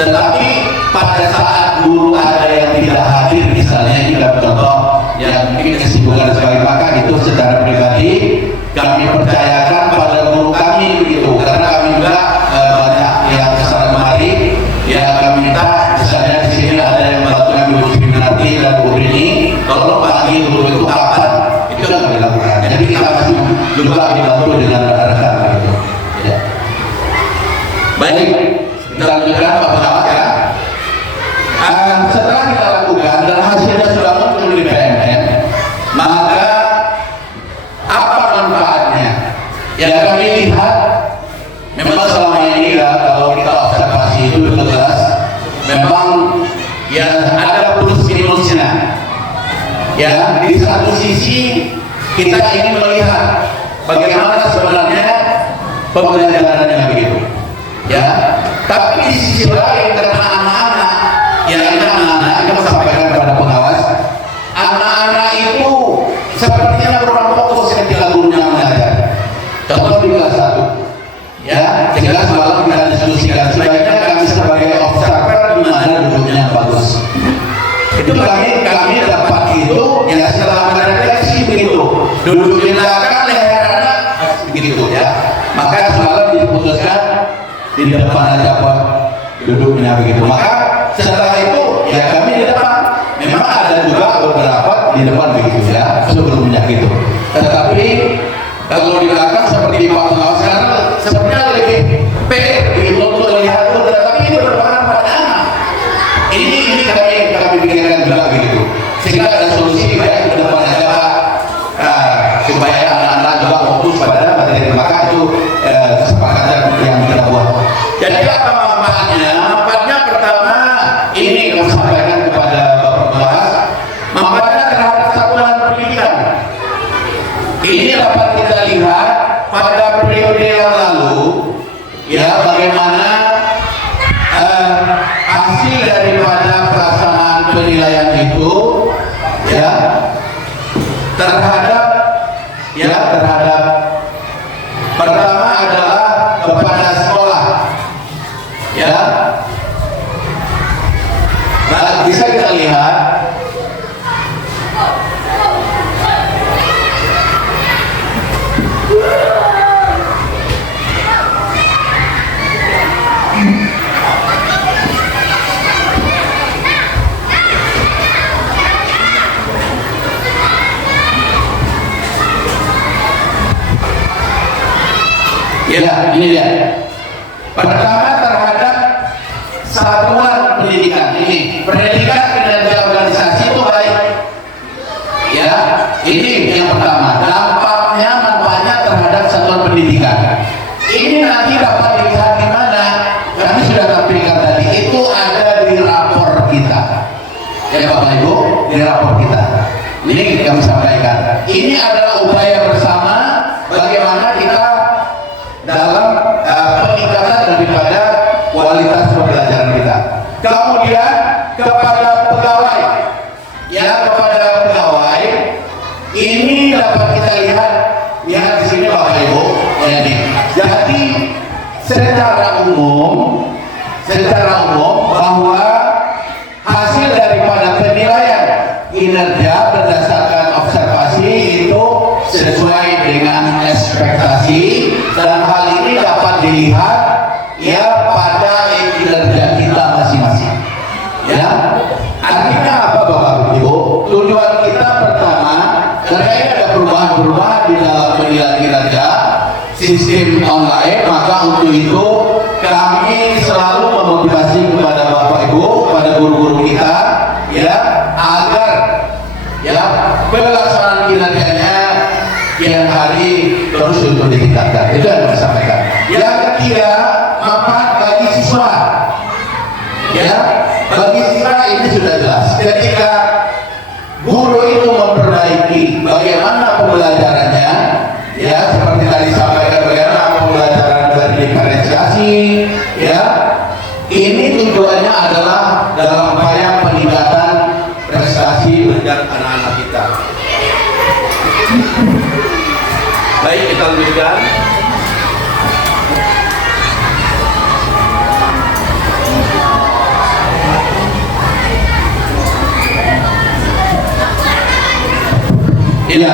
Tetapi pada saat guru ada yang tidak hadir, misalnya ini contoh yang mungkin kesibukan sebagai pakar, itu secara pribadi kami percayakan pada guru kami begitu, karena kami juga banyak yang kesana kemari ya, kami minta misalnya di sini ada yang melakukan guru diskriminasi dan guru ini tolong panggil guru itu kapan, itu yang kami lakukan. Jadi kita masih juga dibantu dengan rekan-rekan begitu ya. Baik, kita lanjutkan Pak Pengawas ya. Setelah kita lakukan dan hasilnya sudah muncul di PMN, maka apa manfaatnya? Ya kami lihat memang selama ini ya, kalau kita observasi itu jelas memang ya ada plus minusnya. Ya, di satu sisi kita ingin melihat bagaimana sebenarnya pembelajarannya begitu. Ya, tapi di sisi lain karena anak-anak, ya anak-anak kita sampaikan kepada pengawas, anak-anak itu sepertinya kurang fokus ketika gurunya mengajar. Contoh di kelas 1, ya, jelas malam kita diskusikan sebaiknya kami sebagai observer di mana duduknya bagus. Itu kami dapat itu, ya setelah merefleksi begitu, duduk di belakang leher anak begitu ya. Maka semalam diputuskan di depan aja Pak duduknya begitu. Maka setelah itu ya kami di depan, memang ada juga beberapa di depan begitu ya sebelumnya gitu. Tetapi kalau di belakang seperti Pak Pengawas sekarang sebenarnya lebih fair begitu untuk melihat, tetapi ini berpengaruh pada anak. Ini kami pikirkan juga begitu, sehingga ada solusi baik ke depan aja Pak. kepada sekolah. Ya, nah, bisa kita lihat ya, ini dia. Pertama terhadap satuan pendidikan ini, pendidikan kinerja organisasi itu baik. Ya, ini yang pertama. Dampaknya, manfaatnya terhadap satuan pendidikan. Ini nanti dapat dilihat di mana? Kami sudah tampilkan tadi. Itu ada di rapor kita. Ya Bapak Ibu, di rapor kita. Ini kami sampaikan. Ini adalah upaya bersama bagaimana kita dalam peningkatan daripada kualitas pembelajaran kita. Kemudian kepada pegawai, ya kepada pegawai, ini dapat kita lihat di sini Bapak Ibu. Ya, nih. Jadi secara umum bahwa hasil daripada penilaian kinerja berdasarkan observasi itu sesuai dengan ekspektasi, dan hal ini dapat dilihat ya pada kinerja kita masing-masing. Ya, artinya apa Bapak Ibu? Tujuan kita pertama, karena ini ada perubahan-perubahan di dalam penilaian kinerja sistem online, maka untuk itu kami selalu memotivasi kepada Bapak Ibu, kepada guru-guru kita, ya agar ya pelaksanaan kinerjanya kian hari terus untuk ditingkatkan. Itu yang kami sampaikan. Yang ketiga, manfaat bagi siswa. Ya, bagi siswa ini sudah jelas. Ketika guru itu memperbaiki bagaimana pembelajarannya, ya seperti tadi sampaikan bagaimana pembelajaran dari diferensiasi, ya ini tujuannya adalah dalam upaya peningkatan prestasi belajar anak-anak kita. Baik, kita lanjutkan. Iya.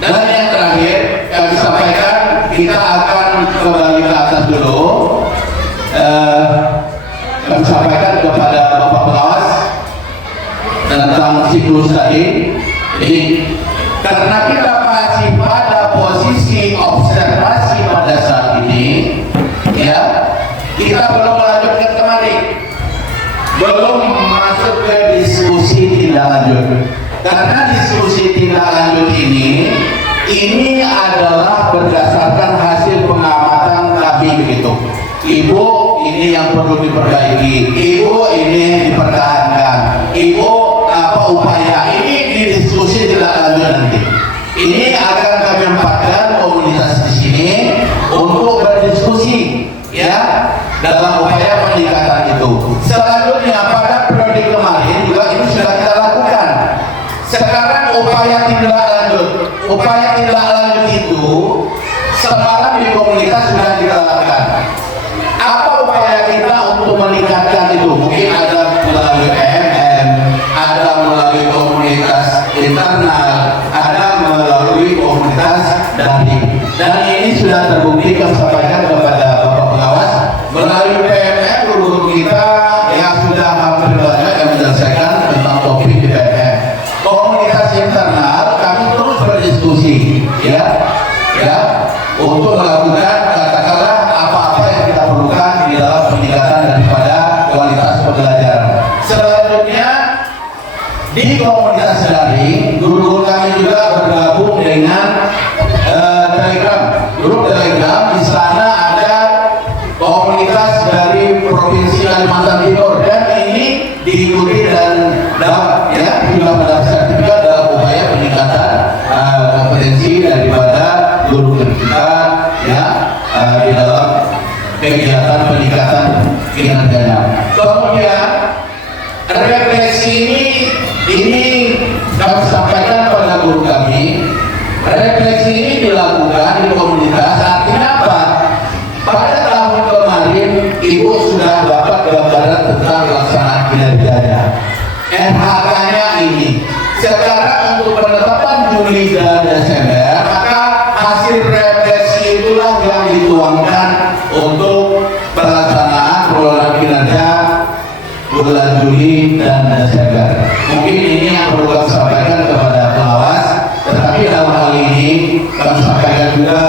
Dan yang terakhir kami sampaikan, kita akan kembali ke atas dulu. Kami sampaikan kepada Bapak Pengawas tentang siklus tadi. Jadi karena kita masih pada posisi observasi pada saat ini, ya kita belum melanjutkan kembali, belum masuk ke diskusi tindak lanjut. Karena diskusi tindak lanjut ini adalah berdasarkan hasil pengamatan kami begitu. Ibu, ini yang perlu diperbaiki. Ibu, ini dipertahankan. Ibu, apa upaya ini didiskusi tindak lanjut nanti. Ini akan kami empatkan komunitas di sini untuk berdiskusi, ya, dalam upaya peningkatan itu. Selanjutnya pada periode kemarin juga ini sudah kita lakukan. Sekarang upaya tindak lanjut itu semalam di komunitas sudah kita lakukan. Apa upaya kita untuk meningkatkan itu? Mungkin ada melalui PMM, ada melalui komunitas internal, ada melalui komunitas daring. Dan ini sudah terbukti, kami sampaikan kepada Bapak Pengawas melalui PMM guru-guru kita yang sudah hampir banyak yang menyelesaikan tentang topik di PMM. Komunitas internal kami terus berdiskusi, ya, untuk melakukan katakanlah apa-apa yang kita perlukan di dalam peningkatan daripada kualitas pembelajaran. Selanjutnya di komunitas daring, guru-guru kami juga bergabung dengan grup Telegram. Di sana ada komunitas dari Provinsi Kalimantan Timur, dan ini diikuti dan ya juga mendapat sertifikat dalam upaya peningkatan kompetensi daripada guru kita, ya di dalam kegiatan peningkatan kinerjanya. Kemudian refleksi ini kami sampaikan pada guru kami. Refleksi ini dilakukan di komunitas, artinya apa? Pada Ibu sudah dapat gambaran tentang pelaksanaan kinerjanya. NHK-nya ini. Sekarang untuk penetapan Juli dan Desember, maka hasil refleksi itulah yang dituangkan untuk pelaksanaan pengelolaan kinerja bulan Juli dan Desember. Mungkin ini yang perlu kami sampaikan kepada pengawas, tetapi dalam hal ini kami sampaikan juga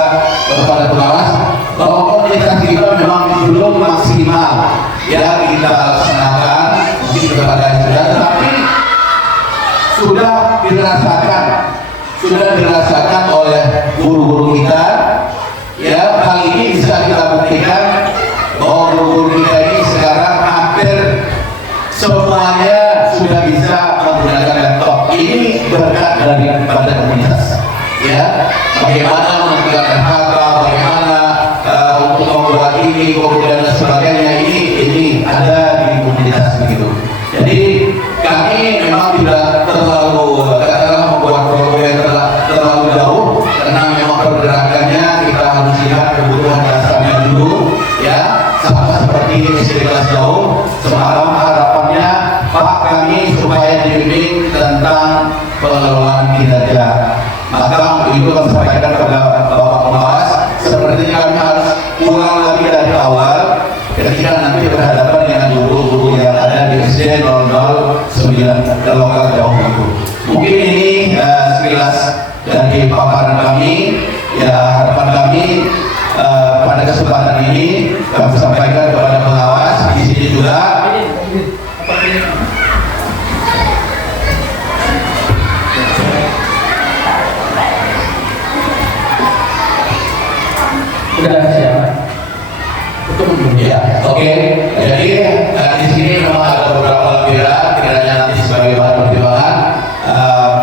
kepada pengawas bahwa komunitas kita memang belum maksimal ya kita laksanakan mungkin kepada sudah, tetapi sudah dirasakan oleh guru-guru kita ya. Hal ini bisa kita buktikan bahwa guru-guru kita ini sekarang hampir semuanya sudah bisa menggunakan laptop. Ini berkat daripada komunitas ya. Bagaimana menentukan NHK, bagaimana untuk membuat ini, kemudian sebagainya, ini ada di komunitas begitu. Jadi kami memang tidak terlalu katakanlah membuat program yang terlalu jauh, karena memang pergerakannya kita harus lihat kebutuhan dasarnya dulu ya. Sama seperti SD kelas jauh, semalam harapannya Pak kami supaya dibimbing tentang pengelolaan kinerja. Maka itu kami sampaikan kepada Bapak Pengawas, seperti kami harus ulang lagi dari awal ketika nanti berhadapan dengan guru-guru yang ada di SD 009 lokal jauh itu. Mungkin ini sekilas dari paparan kami ya. Harapan kami pada kesempatan ini kami sampaikan kepada pengawas di sini juga. Sudah siapa? Ya, oke. Jadi di sini memang ada beberapa lampiran, kiranya nanti sebagai bahan pertimbangan.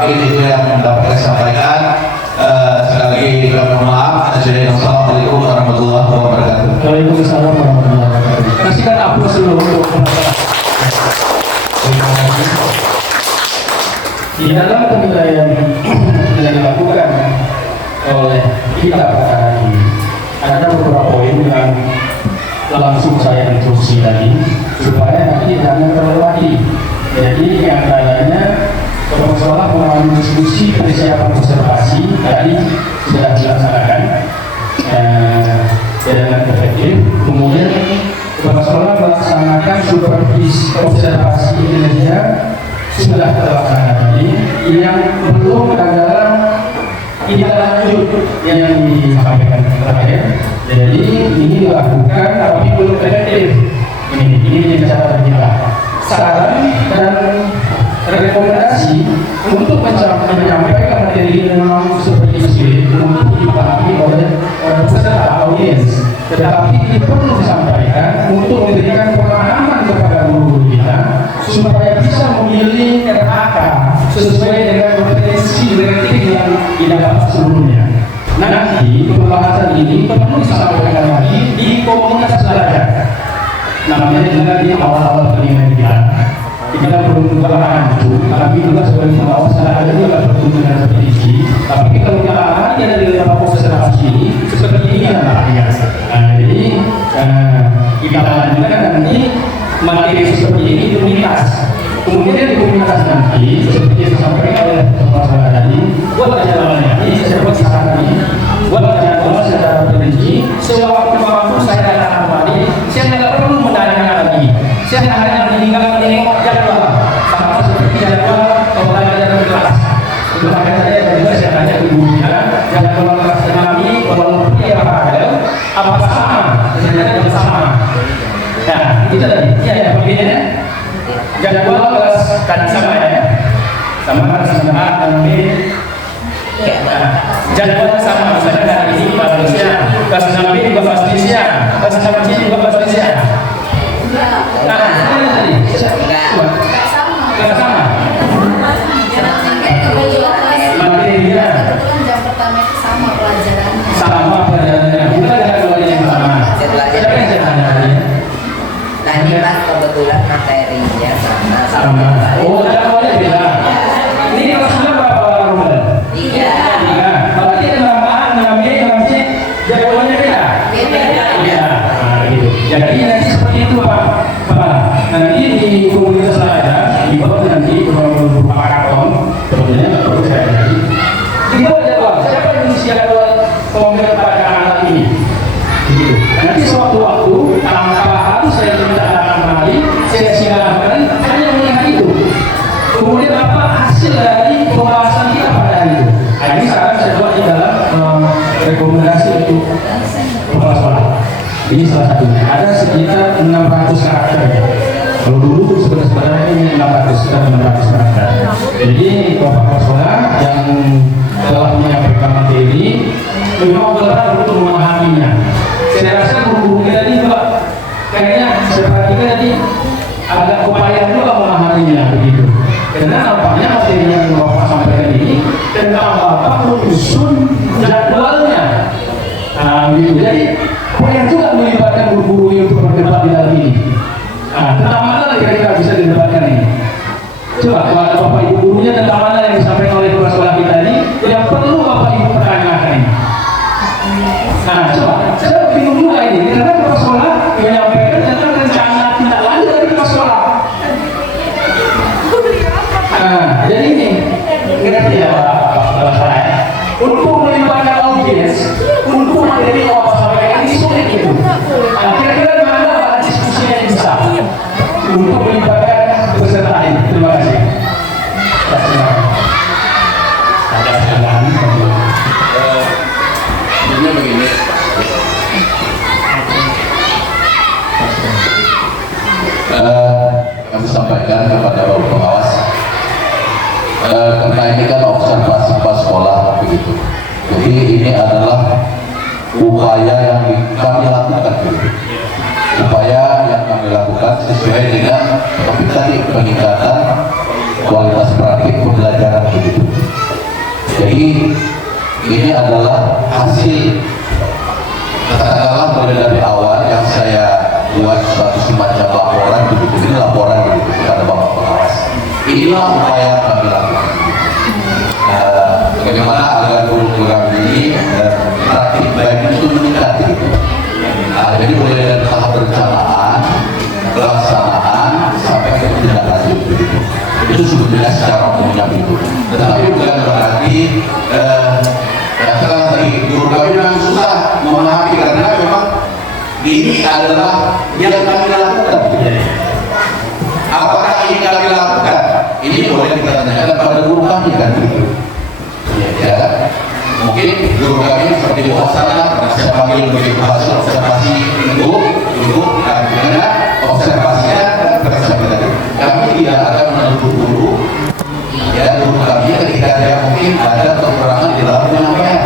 Mungkin itu yang dapat saya sampaikan. Sekali lagi kami mohon maaf. Assalamualaikum warahmatullahi wabarakatuh. Waalaikumsalam warahmatullahi wabarakatuh. Kasihkan aplaus dulu untuk di dalam penilaian yang dilakukan oleh kita pada hari ini. Ada beberapa poin yang langsung saya instruksi tadi supaya nanti jangan terlewati. Jadi yang antaranya kepala sekolah melalui diskusi persiapan observasi tadi sudah dilaksanakan dengan efektif. Kemudian kepala sekolah melaksanakan supervisi observasi kinerja sudah terlaksana tadi. Yang belum adalah tidak lanjut yang disampaikan terakhir. Jadi ini dilakukan tapi belum efektif. Ini cara kita. Saran dan rekomendasi untuk menyampaikan materi ini memang seperti sulit untuk dipahami oleh peserta audiens. Tetapi ini perlu disampaikan untuk memberikan pemahaman kepada guru kita supaya bisa memilih NHK sesuai dengan kompetensi direktif yang didapat sebelumnya. Nanti pembahasan ini perlu disampaikan lagi di komunitas belajar. Namanya juga di awal-awal penilaian kita belum lanjut. Kami juga sebagai pengawas ada juga pertunjukan seperti ini. Tapi kalau kita lagi ada di beberapa observasi ini seperti ini adalah biasa. Jadi kita lanjutkan nanti materi seperti ini di komunitas. Kemudian di komunitas nanti seperti yang disampaikan oleh Bapak tadi, buat jadwalnya ini seperti saat ini, buat jadwal secara terperinci. Sewaktu-waktu saya datang kembali, saya tidak perlu menanyakan lagi. Saya hanya meninggalkan menengok jadwal sama seperti jadwal pembelajaran kelas. Makanya saya juga saya tanya ke gurunya, jadwal kelas kami walaupun dia apa sama, sebenarnya sama. Nah, itu tadi. Ya, perbedaannya. Jadwal kelas tadi sama ya, sama A dan B. Jadwal sama, misalnya hari ini pasti siang, kelas 6B juga pasti siang, kelas 6C juga pasti siang. Nah, ini tadi nggak sama. Materinya jam pertama itu sama pelajarannya. sama pelajarannya, kita jadwalnya yang sama. Siapa yang jadwalnya? Nah ini Mas kebetulan materinya sama. Oh, jadwalnya beda. Ini kelasnya berapa Roman? 3. Berarti ada tambahan 6B, 6C, jadwalnya beda. Beda. Nah, gitu. Jadi nanti seperti di komunitas lain dibuat nanti berupa karton, sebenarnya nggak perlu saya jadi. Dibuat jadwal, siapa yang mengisi jadwal komunitas pada anak ini? Begitu. Nanti sewaktu-waktu tanpa harus saya minta kembali, saya silakan hanya melihat itu. Kemudian apa hasil dari pembahasan kita pada hari itu? Nah, ini sekarang saya buat di dalam rekomendasi untuk kepala sekolah. Ini salah satunya. Ada sekitar 600 karakter. Kalau dulu sebenarnya ini 600 karakter. Jadi kepala sekolah yang telah menyampaikan materi memang berat untuk memahaminya. Saya rasa guru-guru kita ini juga kayaknya saya perhatikan tadi agak kebayang juga memahaminya begitu. Karena nampaknya materi yang Bapak sampaikan ini tentang Bapak menyusun jadwalnya. Nah, jadi banyak juga melibatkan guru-guru yang berdebat di dalam ini. Nah, tentang mana kira-kira bisa didebatkan ini? Coba kalau ada Bapak Ibu gurunya tentang mana yang disampaikan oleh kepala sekolah kita ini yang perlu Bapak Ibu pertanyakan ini. Nah, coba saya bingung juga ini karena kepala sekolah menyampaikan tentang rencana tindak lanjut dari kepala sekolah. Nah, jadi ini ngerti ya Pak saya. Untuk melibatkan audiens, untuk materi apa sampaikan ini sulit gitu. Nah, kira-kira mana Pak diskusi yang bisa untuk melibatkan peserta ini? Terima kasih. Ada kesalahan. Sebenarnya begini. Kami sampaikan kepada Bapak Pengawas. Karena ini kan observasi pas sekolah begitu. Jadi ini adalah upaya yang kami lakukan begitu. Upaya yang kami lakukan sesuai dengan topik tadi peningkatan kualitas praktik pembelajaran begitu. Jadi ini adalah hasil katakanlah mulai dari awal yang saya buat suatu semacam laporan begitu. Ini laporan begitu kepada Bapak Pengawas. Inilah upaya yang kami lakukan. Bagaimana agar program ini praktik baik itu meningkat gitu. Jadi mulai dari tahap perencanaan, pelaksanaan sampai ke tindak lanjut begitu. Itu sebetulnya secara umumnya begitu. Tetapi bukan berarti setelah tadi guru kami memang susah memahami karena memang ini adalah yang kami lakukan. Apakah ini kami lakukan? Ini boleh kita tanyakan pada guru kami kan begitu. Ya, mungkin guru kami seperti di sana pernah saya panggil begitu hasil observasi ibu, karena observasinya tadi kami tidak akan menuntut guru. Ya, guru kami ketika dia mungkin ada kekurangan di dalam penyampaian.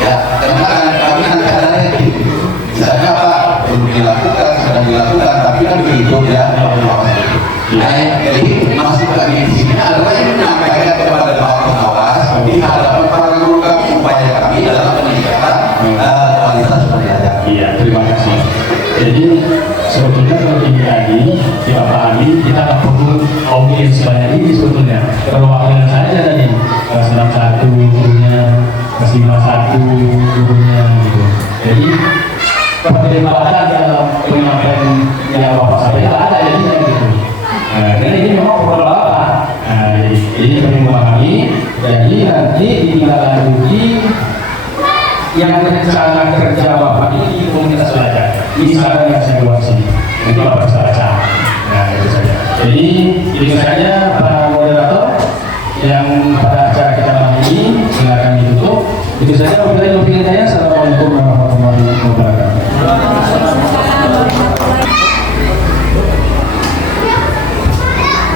Ya, karena kami nanti ada gitu. Misalnya apa belum dilakukan, sedang dilakukan, tapi kan begitu ya. Nah, jadi maksud kami di sini adalah yang menyampaikan kepada Bapak Pengawas di hadapan para guru kami upaya kami dalam peningkatan kualitas pembelajaran. Iya, terima kasih. Jadi sebetulnya kalau ini tadi kita pahami kita tak perlu audiens sebanyak ini sebetulnya. Perwakilan saja tadi kelas 61 gurunya, kelas 51 gurunya gitu. Jadi perdebatan dalam penyampaian yang Bapak sampaikan ada jadinya gitu. Nah, karena ini memang program apa? Nah, jadi kami memahami. Jadi nanti ditindaklanjuti yang rencana kerja Bapak ini di komunitas belajar. Ini saran yang saya buat sini. Nanti Bapak bisa baca. Nah, itu saja. Jadi itu saja para moderator yang pada acara kita malam ini silakan ditutup. Itu saja wabillahi taufiq hidayah. Assalamualaikum warahmatullahi wabarakatuh.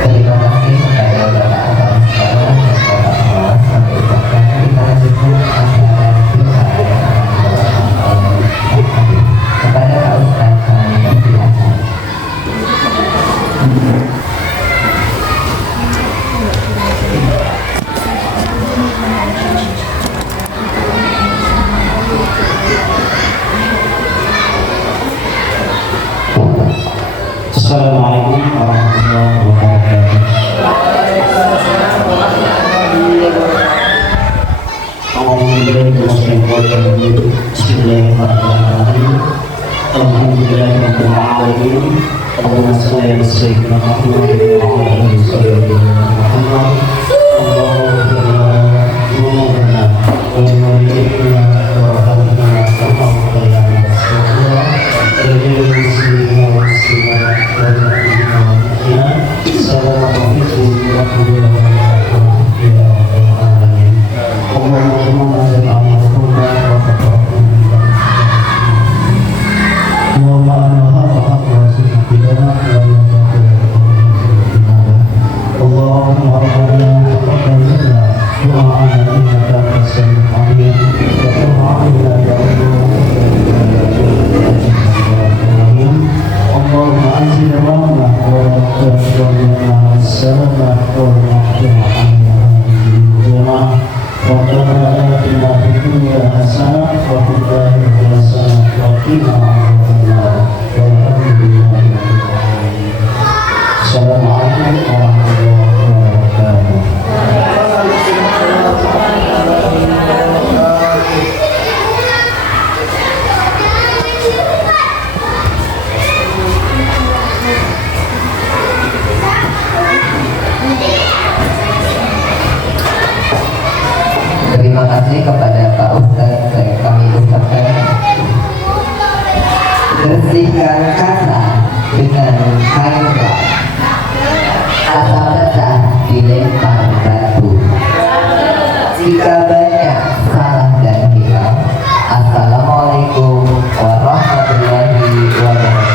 Terima kasih kepada Bapak Kepala Sekolah dan Bapak Pengawas. Kami ucapkan kita lanjutkan acara kita kepada Pak Ustaz kami persilakan. Assalamualaikum warahmatullahi wabarakatuh. Bismillahirrahmanirrahim. Alhamdulillahirabbil alamin. Allahumma shalli ala sayyidina Muhammad wa ala ali sayyidina Muhammad. Allahumma wa maghfirna warhamna warhamna ya Rasulullah. Jami'al muslimin wal muslimat wal mu'minat. Assalamualaikum warahmatullahi wabarakatuh. Ya rabbal alamin. Allahumma ja'al amalana wa taqabbal Allahumma anha haq rasulina bidana wa Allahumma rabbana taqabbal minna du'a'ana innaka antas samiul alim wa tub 'alaina ya Allahumma anzil rahmah wa rahmah salamah wa rahmah Rabbana atina fid dunya hasanah wa fil akhirati hasanah wa qina adzabannar. Walhamdulillahi rabbil alamin. Assalamualaikum warahmatullahi wabarakatuh. Terima kasih kepada Pak Ustadz yang kami ucapkan bersihkan kasa dengan kain bak, kata pecah dilempar batu. Jika banyak salah dan hilang, Assalamualaikum warahmatullahi wabarakatuh.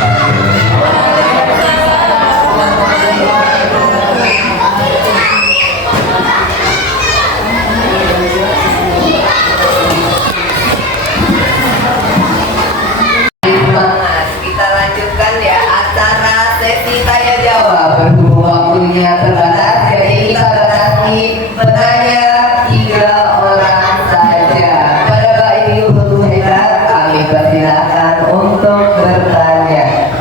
Kita lanjutkan ya acara sesi tanya jawab. Berhubung waktunya terbatas, jadi kita batasi bertanya 3 orang saja. Pada Bapak Ibu guru hebat, kami persilakan untuk bertanya.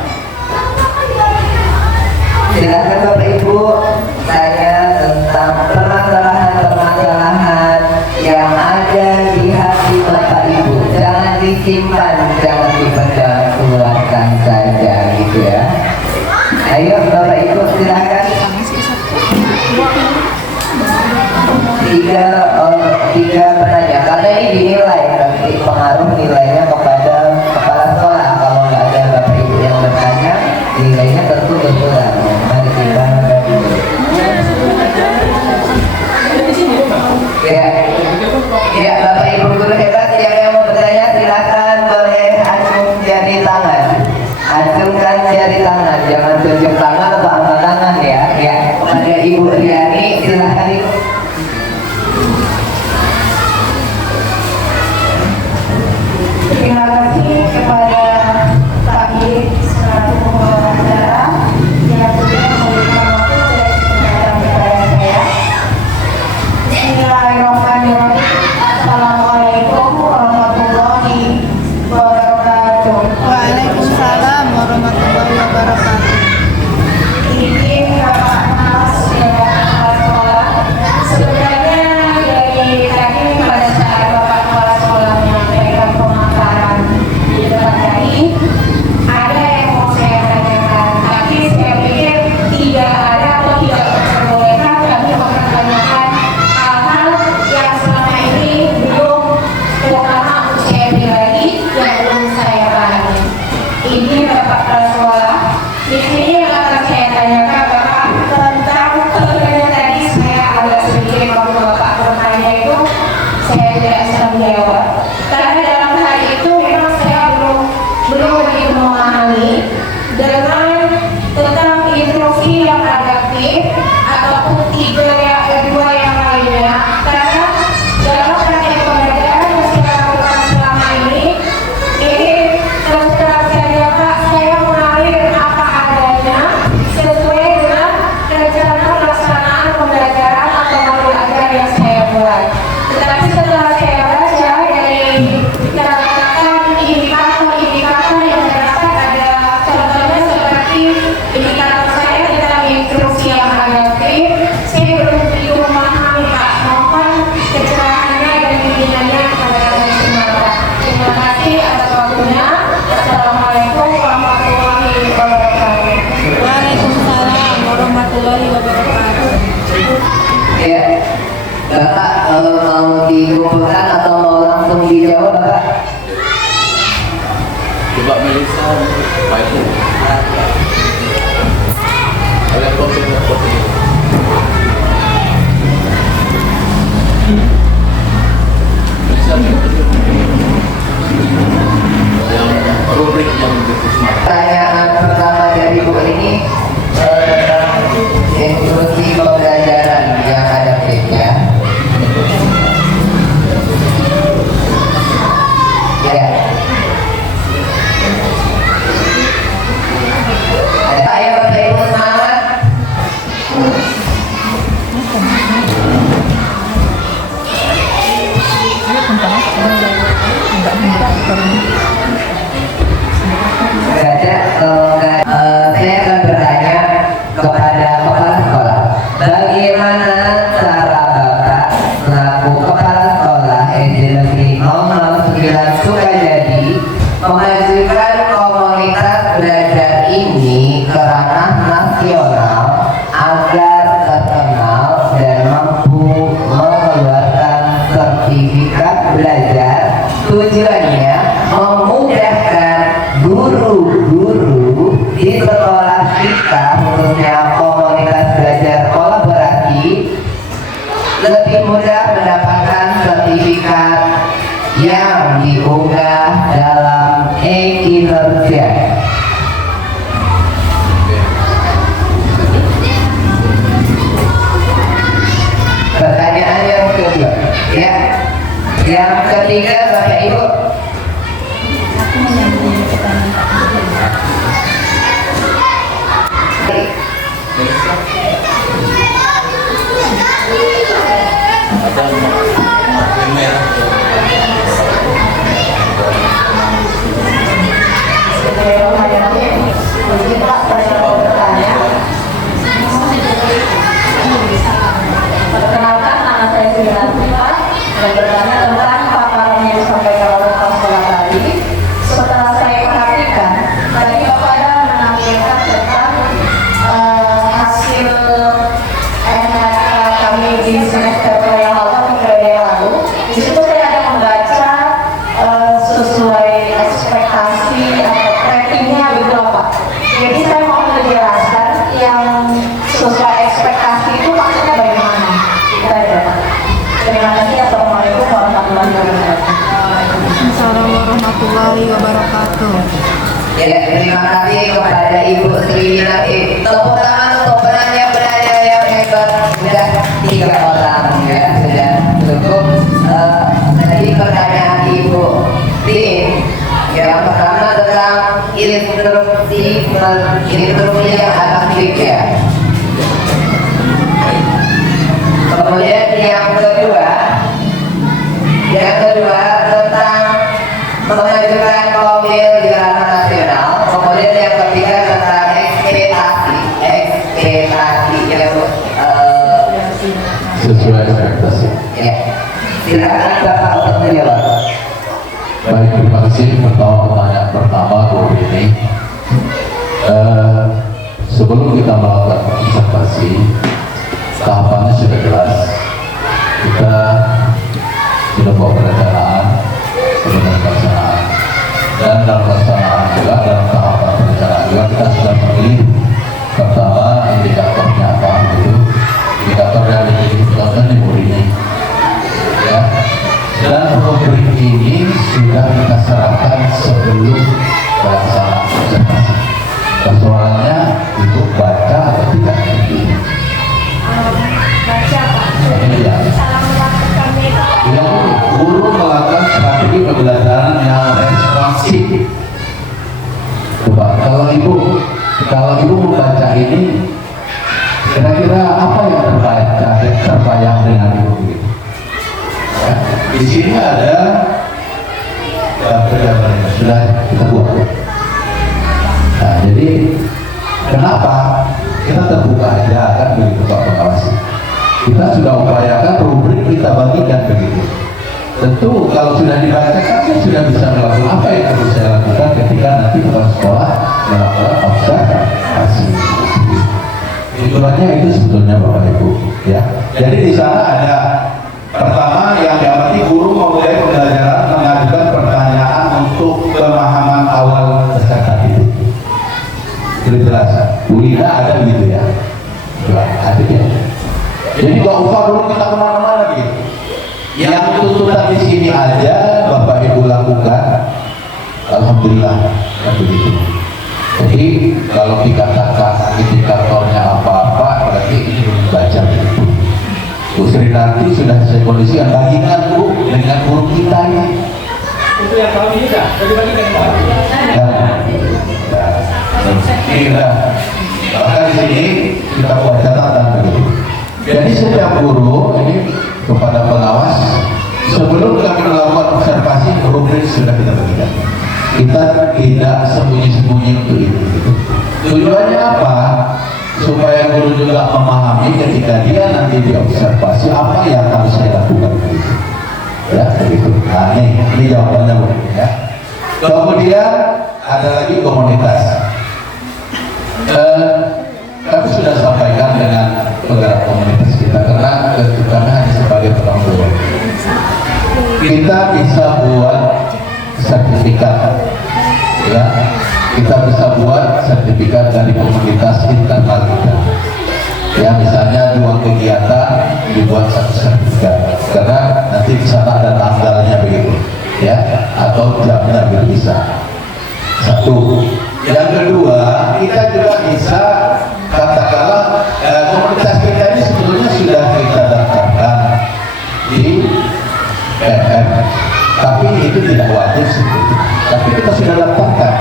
Silakan Bapak Ibu tanya tentang permasalahan-permasalahan yang ada di hati Bapak Ibu. Jangan disimpan, jangan dipendam, keluarkan saja gitu ya. Ayo Bapak Ibu silakan. 3 penanya, karena ini dinilai nanti pengaruh nilainya kepada kepala sekolah. Kalau nggak ada Bapak Ibu yang bertanya, nilainya tentu berkurang. Mari kita ya, Bapak Ibu guru hebat yang mau bertanya silakan, boleh acung jari tangan. Acungkan jari tangan, jangan tunjuk tangan atau angkat tangan ya. Ya, kepada Ibu Riani silakan Ibu. Terima kasih kepada Pak Giri selaku pembawa acara yang sudah memberikan waktu dan kesempatan kepada saya. Bismillahirrahmanirrahim. Assalamualaikum warahmatullahi wabarakatuh. Waalaikumsalam warahmatullahi wabarakatuh. Izin Bapak Mas dan Kepala Sekolah. Sebenarnya dari tadi pada saat Bapak Kepala Sekolah menyampaikan pemaparan di depan tadi, ada yang mau saya tanyakan, tapi saya pikir tidak ada atau tidak diperbolehkan kami mempertanyakan hal-hal yang selama ini belum, terutama untuk saya pribadi, yang belum saya pahami. Ini Bapak Kepala Sekolah. Di sini yang akan saya tanyakan Bapak tentang tentunya tadi saya agak sedikit waktu Bapak bertanya itu saya tidak bisa menjawab. Karena dalam hal itu memang saya belum begitu memahami dengan tentang instruksi yang adaptif ataupun 2 yang lainnya. Karena dalam praktek pembelajaran yang saya lakukan selama ini terus terang saja Pak, saya mengalir apa adanya Pertanyaan pertama dari buku ini tentang instruksi pembelajaran yang ada baiknya. Ya. Ayo Bapak Ibu semangat. Saya akan bertanya kepada kepala sekolah, bagaimana cara Bapak selaku kepala sekolah SD Negeri 009 Sukajadi memajukan komunitas belajar ini ke ranah nasional agar terkenal dan mampu mengeluarkan sertifikat belajar, tujuannya memudahkan guru-guru di sekolah kita, khususnya komunitas belajar kolaborasi, lebih mudah mendapatkan sertifikat yang diunggah dalam e-kinerja. Pertanyaan yang kedua, ya. Yang ketiga, Bapak Ibu. Perkenalkan, nama saya Sri Latifah dan bertanya tentang paparan yang disampaikan oleh kepala sekolah tadi. Setelah saya perhatikan, tadi Bapak ada menampilkan tentang hasil NMK kami di semester yang lalu atau periode yang lalu. Di situ saya ada membaca sesuai ekspektasi atau ratingnya begitu Pak. Jadi saya mau menjelaskan yang sesuai ekspektasi itu maksudnya bagaimana? Kita ada. Terima kasih. Assalamualaikum warahmatullahi wabarakatuh. Assalamualaikum warahmatullahi wabarakatuh. Ya, terima kasih kepada Ibu Sri Winati. Tepuk tangan untuk penanya-penanya yang hebat. Sudah 3 orang ya, sudah cukup. Tadi pertanyaan Ibu Tin, yang pertama tentang instruksi yang aktif ya. Kemudian yang kedua tentang mengajukan mobil di ranah nasional. Kemudian yang ketiga tentang ekspektasi yang sesuai ekspektasi. ya. Silakan Bapak untuk menjawab. Baik, terima kasih. Pertanyaan pertama Bu ini. Sebelum kita melakukan observasi, tahapannya sudah jelas. Kita sudah buat perencanaan, kemudian pelaksanaan, dan dalam pelaksanaan juga, dalam tahapan perencanaan juga kita sudah memilih pertama indikatornya apa itu, indikator yang ditetapkan di ini, ya. Dan rubrik ini sudah kita serahkan sebelum pelaksanaan observasi. Persoalannya itu baca atau tidak ini. Baca Pak. Iya. Salah melakukannya itu Pak. Yang guru melakukan strategi pembelajaran yang responsif. Coba kalau ibu membaca ini, kira-kira apa yang terbayang dengan ibu gitu? Ya, di sini ada gambar yang sudah kita buat. Nah, jadi kenapa kita terbuka aja kan begitu Pak Pengawas? Kita sudah upayakan rubrik kita bagikan begitu. Tentu kalau sudah dibacakan kan sudah bisa melakukan apa yang harus saya lakukan ketika nanti kepala sekolah melakukan observasi. Tujuannya itu sebetulnya Bapak Ibu, ya. Jadi di sana ada pertama yang diamati guru memulai pembelajaran mengajukan pertanyaan untuk pemahaman awal peserta didik. jelas. Ulina ada begitu ya. Ada ya. Jadi gak usah dulu kita kemana-mana gitu. Yang tuntutan di sini aja Bapak Ibu lakukan, alhamdulillah kan begitu. Jadi kalau dikatakan indikatornya apa-apa berarti ini baca begitu. Bu Sri nanti sudah saya kondisikan bagikan Bu dengan guru kita ini. Itu yang kami juga bagi-bagikan Pak. Iya. Bahkan di sini kita buat catatan begitu. Jadi setiap guru ini kepada pengawas sebelum kami melakukan observasi rubrik sudah kita berikan. Kita tidak sembunyi-sembunyi untuk itu. Tujuannya apa? Supaya guru juga memahami ketika dia nanti diobservasi apa yang harus saya lakukan. Ya, begitu. Nah, ini jawabannya Bu. Ya. Kemudian ada lagi komunitas. Kami sudah sampaikan dengan penggerak komunitas kita karena kami hanya sebagai penanggung. Kita bisa buat sertifikat, ya. Kita bisa buat sertifikat dari komunitas internal kita. Ya, misalnya 2 kegiatan dibuat satu sertifikat, karena nanti di sana ada tanggalnya begitu, ya, atau jamnya bisa. Satu. Yang kedua, kita juga bisa katakanlah komunitas kita ini sebetulnya sudah kita daftarkan di PMM, tapi itu tidak wajib sebetulnya. Tapi kita sudah daftarkan.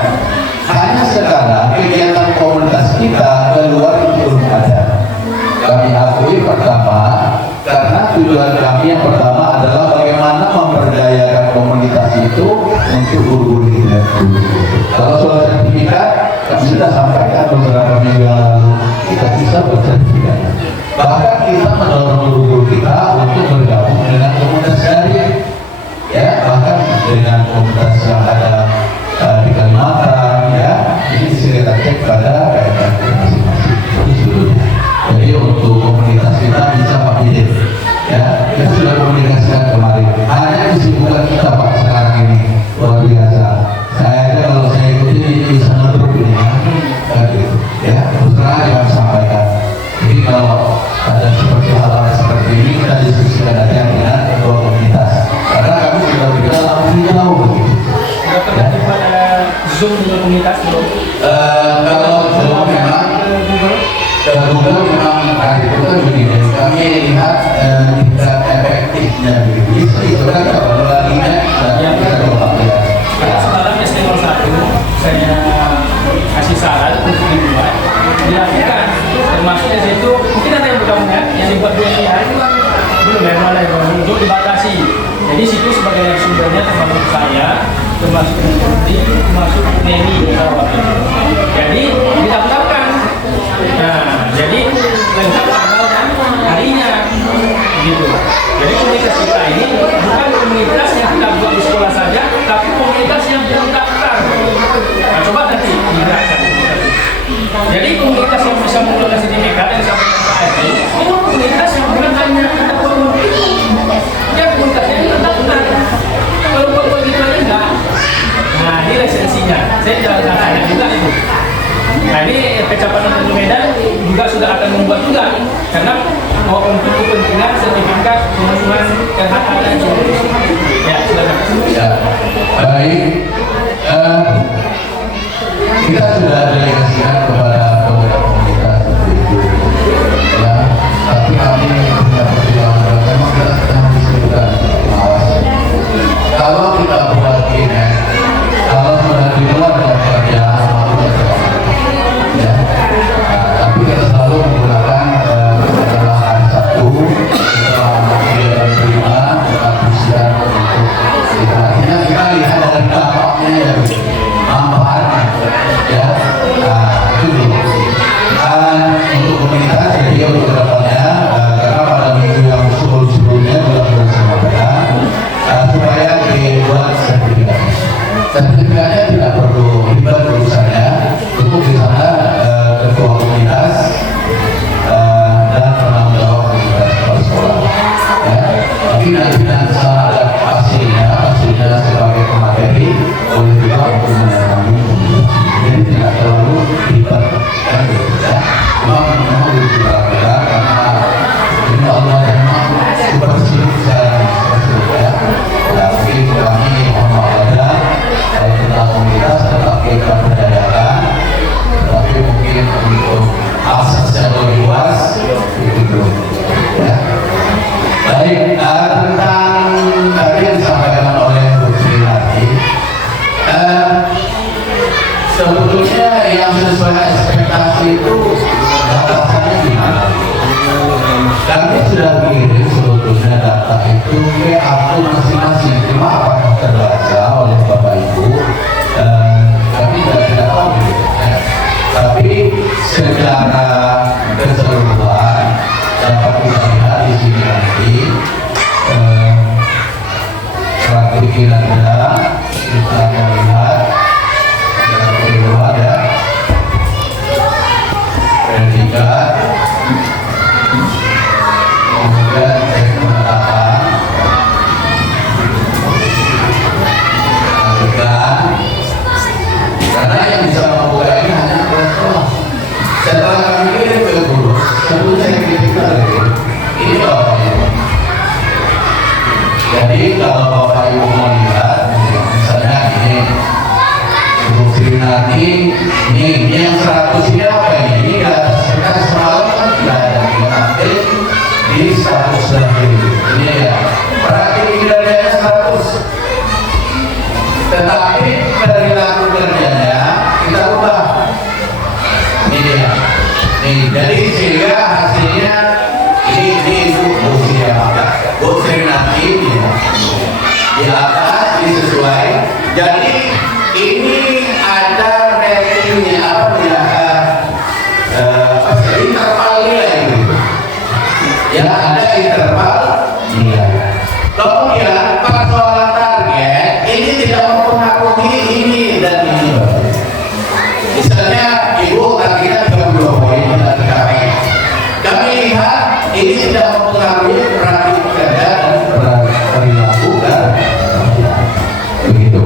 Hanya sekarang kegiatan komunitas kita keluar itu belum ada. Kami akui pertama karena tujuan kami yang pertama adalah bagaimana memberdayakan komunitas itu untuk guru-guru kita. Kalau soal sertifikat kami sudah sampaikan beberapa minggu lalu kita bisa bersertifikat. Bahkan kita mendorong guru-guru kita untuk bergabung dengan komunitas syariah, ya, bahkan dengan komunitas yang ada di Kalimantan, ya, ini bisa kita cek pada KMM masing-masing. Itu sebelumnya. Jadi untuk komunitas kita bisa Pak Bidin, ya, kita sudah komunikasikan kemarin. Hanya kesibukan kita Pak sekarang ini luar biasa. Saya kalau saya ikuti bisa ngedrop ini, gitu, ya. Terus terang aja kami sampaikan. Jadi kalau ada seperti hal-hal seperti ini kita diskusikan aja dengan kedua komunitas. Karena kami sudah berjalan jauh begitu. Sudah terjadi pada Zoom dengan komunitas belum? Kalau Zoom memang Google memang hari itu kan begini. Kami lihat tingkat efektifnya begitu. Itu kan kalau lagi yang kita sekarang ST01 saya kasih saran untuk dibuat dilakukan, termasuk di situ mungkin ada yang bergabung ya, yang dibuat 2 hari belum ya, malah untuk dibatasi. Jadi situ sebagai sumbernya termasuk saya, termasuk Kunti, termasuk Neni Sarawak. Jadi didaftarkan. Nah, jadi lengkap tanggal dan harinya, gitu. Jadi komunitas kita ini bukan komunitas yang kita buat di sekolah saja, tapi komunitas yang terdaftar. Nah, coba nanti dijelaskan. Jadi komunitas yang bisa menggunakan sertifikat yang disampaikan Pak Edi, itu komunitas yang bukan hanya ada komunitas, dia komunitasnya itu terdaftar. Kalau buat gitu aja enggak. Nah, ini lisensinya. Saya tidak tanya juga itu. Nah, ini Kecamatan Tanjung Medan juga sudah akan membuat juga, karena untuk kepentingan sertifikat pemenuhan KHK dan sebagainya. Ya, silakan. Ya, baik. Kita sudah delegasikan kepada beberapa komunitas seperti itu, ya. Tapi kami tidak perjuangan. Memang kita sedang disebutkan pengawas. Kalau kita buat ini, kalau sudah di luar dari kerjaan, ya. Tapi kita selalu menggunakan setelah hari Sabtu, setelah hari Kelima, setelah usia untuk kita lihat dari dampaknya ya, manfaatnya, ya. yang sesuai ekspektasi itu datasannya gimana? Kami sudah kirim sebetulnya data itu ke akun masing-masing, cuma apakah terbaca oleh Bapak Ibu? Kami tidak tahu. Tapi secara keseluruhan dapat kita lihat di sini nanti strategi kinerja kita melihat yang kedua ada predikat, kemudian penetapan, karena yang bisa membuka ini hanya kepala sekolah. Setelah kami kirim ke guru, sebelumnya kita ini bawahnya. Jadi kalau Bapak Ibu mau lihat, misalnya ini Ibu Srinati, ini yang 100 ini apa ini? Ini kita semalam kan tidak ada diambil di 100 lagi. Ini ya, berarti kinerjanya 100. Tetapi perilaku kerjanya kita ubah. Ini dia. Nih, jadi sehingga hasilnya ini Bu Srinati di atas disesuai. Jadi ini ada ratingnya apa ya? Interval nilai gitu. Ya ada interval nilai. Kemudian persoalan target ini tidak mempengaruhi ini dan ini. Misalnya Ibu targetnya 32 poin dan tercapai. Kami lihat ini tidak mempengaruhi praktik kerja dan perilaku dan begitu.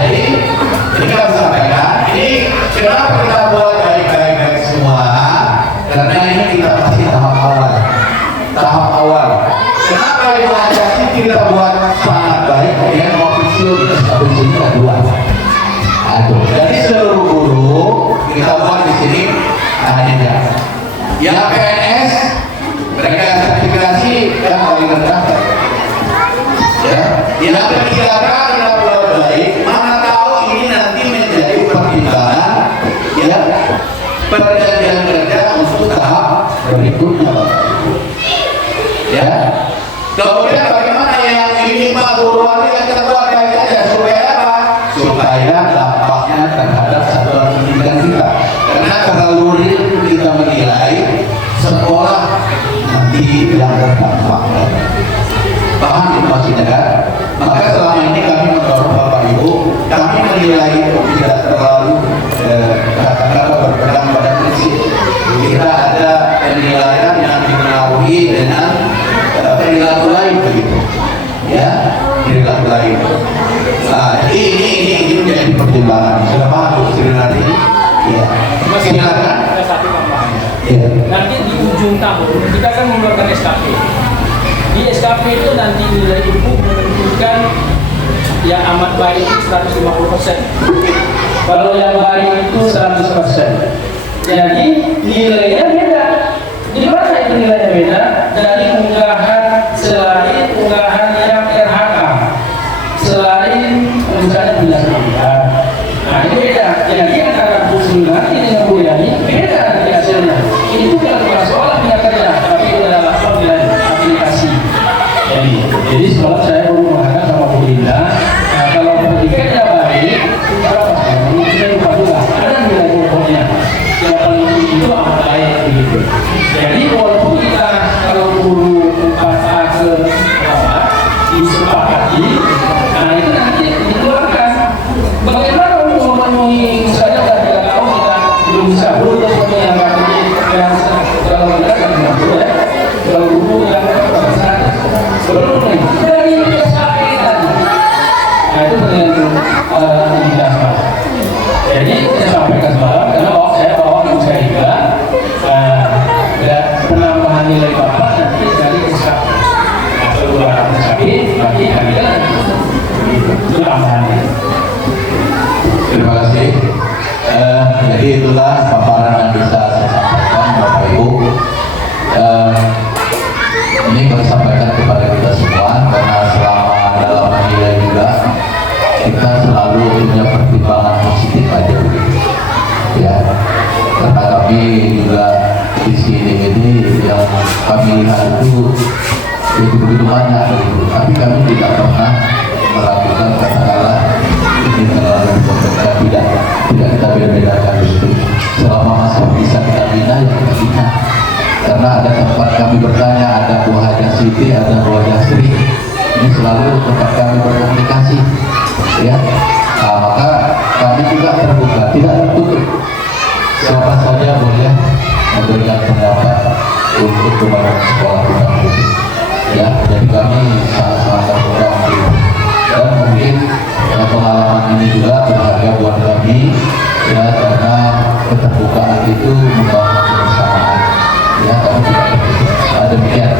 Jadi ini kami sampaikan. Ini kenapa kita buat baik-baik semua? Karena ini kita masih tahap awal. Kenapa evaluasi kita buat sangat baik? Kemudian official kita sampai sini ada 2. Jadi seluruh guru kita buat di sini hanya yang PNS mereka sertifikasi yang paling rendah. Ya, yang ketiga kita buat baik. Mana tahu ini nanti menjadi pertimbangan ya perjanjian kerja untuk tahap berikutnya. Ya. Kemudian bagaimana yang ini Pak Guru yang kedua saja supaya apa? Supaya dampaknya terhadap satuan pendidikan kita. Karena terlalu real kita menilai sekolah nanti yang terdampak. Paham itu maksudnya kan? Maka selama ini kami mendorong Bapak Ibu, kami menilai tidak terlalu katakanlah berpegang pada prinsip. Kita ada penilaian yang dipengaruhi dengan perilaku lain begitu, ya perilaku lain. Nah ini menjadi pertimbangan. Selama Bu Srinati, ya. Silakan. Ada satu tambahannya. Ya. Nanti di ujung tahun kita akan mengeluarkan SKP. Di SKP itu nanti nilai ibu menentukan yang amat baik itu 150%. Kalau yang baik itu 100%. Jadi nilainya beda. Di mana itu nilainya beda? Dari unggahan selain unggahan yang RHK, selain misalnya bulan Ramadan. Nah itu beda. Jadi antara Bu Srinati dengan Bu Yani beda nanti hasilnya. Itu bukan kelas sekolah punya kerja, tapi itu adalah pemilihan aplikasi. Jadi sekolah saya baru mengatakan sama Bu Linda, nah, kalau pendidikannya baik, berapa? Kita lupa juga. Ada nilai pokoknya. Yang paling tinggi itu amat baik begitu. Jadi walaupun kita kalau guru 4A ke apa disepakati, nah itu nanti dikeluarkan. Bagaimana untuk memenuhi misalnya dari tahun kita belum bisa guru yang berarti yang kalau kita kan tidak boleh ya. Kalau guru yang berbahasa belum dari SKP tadi. Nah itu dengan dijelaskan. Jadi saya sampaikan semalam karena saya bawa ibu saya juga. Penambahan nilai bapak nanti dari SKP. Nah keluar SKP bagi kalian itu tambahannya. Terima kasih. Jadi itulah paparan yang bisa saya sampaikan Bapak Ibu. Ini kami sampaikan kepada kita semua karena selama dalam menilai juga kita selalu punya pertimbangan positif aja begitu. karena kami juga di sini ini yang kami lihat itu begitu banyak gitu. Tapi kami tidak pernah melakukan katakanlah ini terlalu berbeda, tidak kita beda-bedakan itu. Selama masih bisa kita bina ya kita bina. Karena ada tempat kami bertanya, ada Bu Haja Siti, ada Bu Haja Sri, ini selalu tempat kami berkomunikasi, ya. Nah, maka kami juga terbuka, tidak tertutup. Siapa saja boleh memberikan pendapat untuk kepada sekolah kita itu. Ya, jadi kami sangat-sangat terbuka untuk itu. Dan mungkin pengalaman ini juga berharga buat kami, ya, karena keterbukaan itu membangun kebersamaan. Ya, kami tidak tertutup. Demikian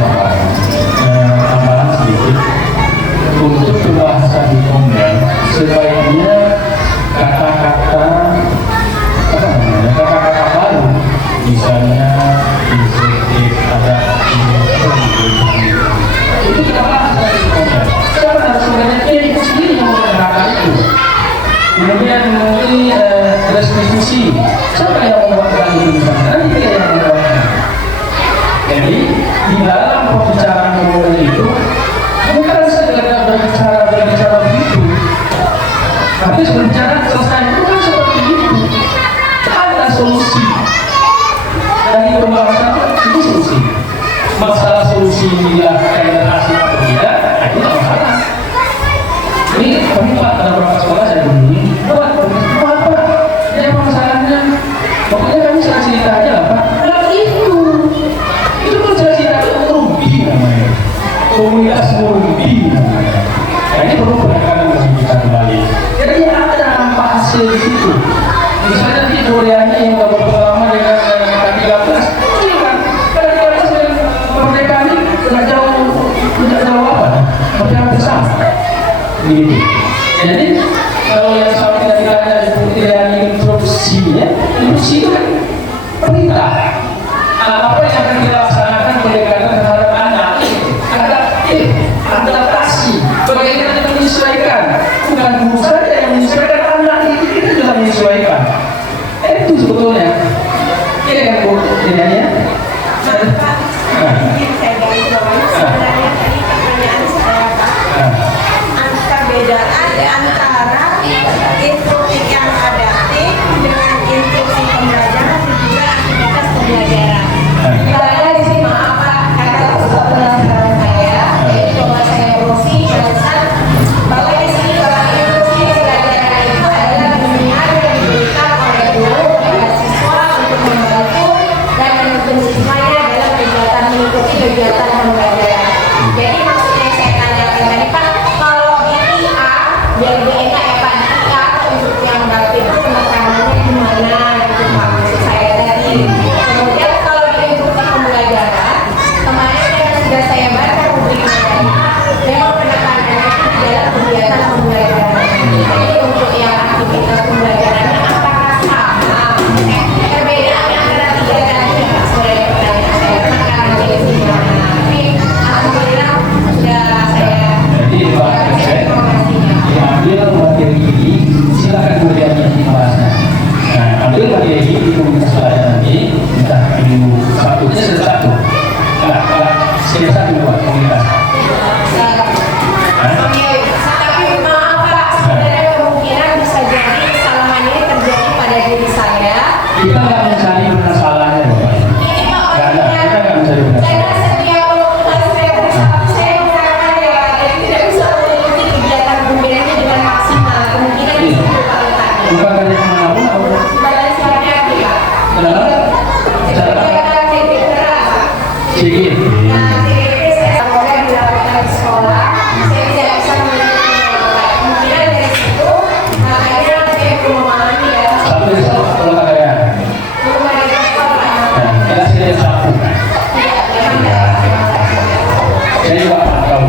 Tambahan sedikit untuk bahasa di komen, sebaiknya kata-kata baru, misalnya insentif, ada itu kita bahas di komen. Siapa sebenarnya itu sendiri yang menggunakan itu. Kemudian mungkin restitusi, siapa yang membuatkan itu misalnya? Nanti dia yang membuatkan. Jadi di dalam pembicaraan momen itu bukan sekedar berbicara begitu, tapi berbicara selesai itu kan seperti itu. Ada solusi dari pembahasan itu solusi. Masalah solusi ini dilakukan berhasil atau tidak, itu tidak masalah. Ini kami Pak ada beberapa sekolah saya begini, buat apa? Yang masalahnya, pokoknya kami sudah cerita aja lah Pak. Komunitas murni namanya. Nah, ini perlu penekanan bagi kita kembali. Jadi ada nampak hasil di situ. Misalnya di Duriani yang sudah berpengalaman dengan K13, iya kan? K13 dengan kemerdekaan ini tidak jauh apa? Mereka bersama. Gitu. Jadi kalau yang sama kita ditanya di Duriani instruksinya, instruksi itu kan perintah. Apa yang akan kita laksanakan pendekatan terhadap anak? Adaptasi, bagaimana kita menyesuaikan, bukan guru saja yang menyesuaikan, anak itu kita juga menyesuaikan. Itu sebetulnya ini kan Bu dinanya. Mungkin saya garis bawahi sebenarnya tadi pertanyaan saya Pak, perbedaan antara instruksi yang adaptif dengan instruksi pembelajaran dan juga aktivitas pembelajaran. Saya di sini maaf Pak, kata pusat pembelajaran saya, jadi coba saya urusi barusan bahwa di sini kalau instruksi pembelajaran itu adalah bimbingan yang diberikan oleh guru kepada siswa untuk membantu dan menuntun siswanya dalam kegiatan mengikuti kegiatan pembelajaran. Jadi maksudnya saya tanyakan tadi Pak, kalau di IA biar lebih enak ya Pak, di IA untuk yang berarti itu penekanannya gimana gitu Pak, maksud saya tadi. Kemudian kalau di instruksi pembelajaran, kemarin yang sudah saya baca publikasinya, memang penekanannya itu di dalam kegiatan pembelajaran. Jadi untuk yang aktivitas pembelajarannya apakah sama? Perbedaannya antara tiga tadi Pak, sebenarnya pertanyaan saya penekanannya di sini. Tapi alhamdulillah sudah saya diambil materi ini, silakan kemudian dibahasnya. Nah, ambil materi ini di komunitas pelajaran nanti, entah minggu Sabtunya sudah satu. Setiap satu buat komunitas. Tapi maaf Pak, sebenarnya kemungkinan bisa jadi kesalahan ini terjadi pada diri saya. Kita nggak mencari benar salahnya, Bapak. Ini Pak, Kita nggak mencari benar saya salahnya. setiap komunitas saya bersama saya mengatakan ya, jadi tidak bisa mengikuti kegiatan pembelajaran dengan maksimal. Kemungkinan di situ Pak letaknya. Bukan dari kemanapun, apa? Badan siapnya Pak. Kenapa? Cara Kegiatan CPT Pak. sedikit. Nah, CPT saya boleh dilakukan di sekolah. Saya tidak bisa mengikuti kemungkinan dari situ. Makanya saya belum memahami ya. Satu besok kalau kalian. Belum ada rekor Pak. Nah, kita sini satu. Saya juga pantau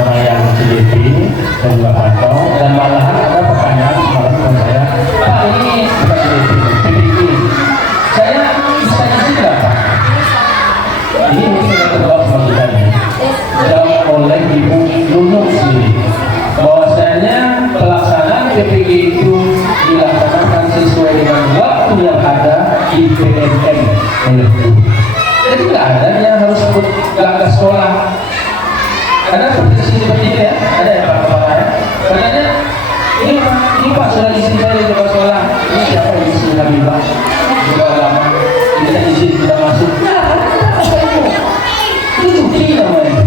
orang yang CDP, saya juga pantau, dan malahan ada pertanyaan malam dengan saya, Pak ini bukan CDP, PDI. Saya bisa isi nggak Pak? Ini mungkin kita terjawab sama kita nih. Jawab oleh Ibu Nunuk sendiri. Bahwasanya pelaksanaan PPG itu dilaksanakan sesuai dengan waktu yang ada di PDI Jadi nggak ada yang harus ke sekolah. Karena seperti ini ya, ada ya Pak ya. Katanya ini Pak sudah izin saya ke sekolah. Ini siapa yang izin kami Pak? Juga lama. Kita izin sudah masuk. Nah, apa itu? Itu cuti namanya.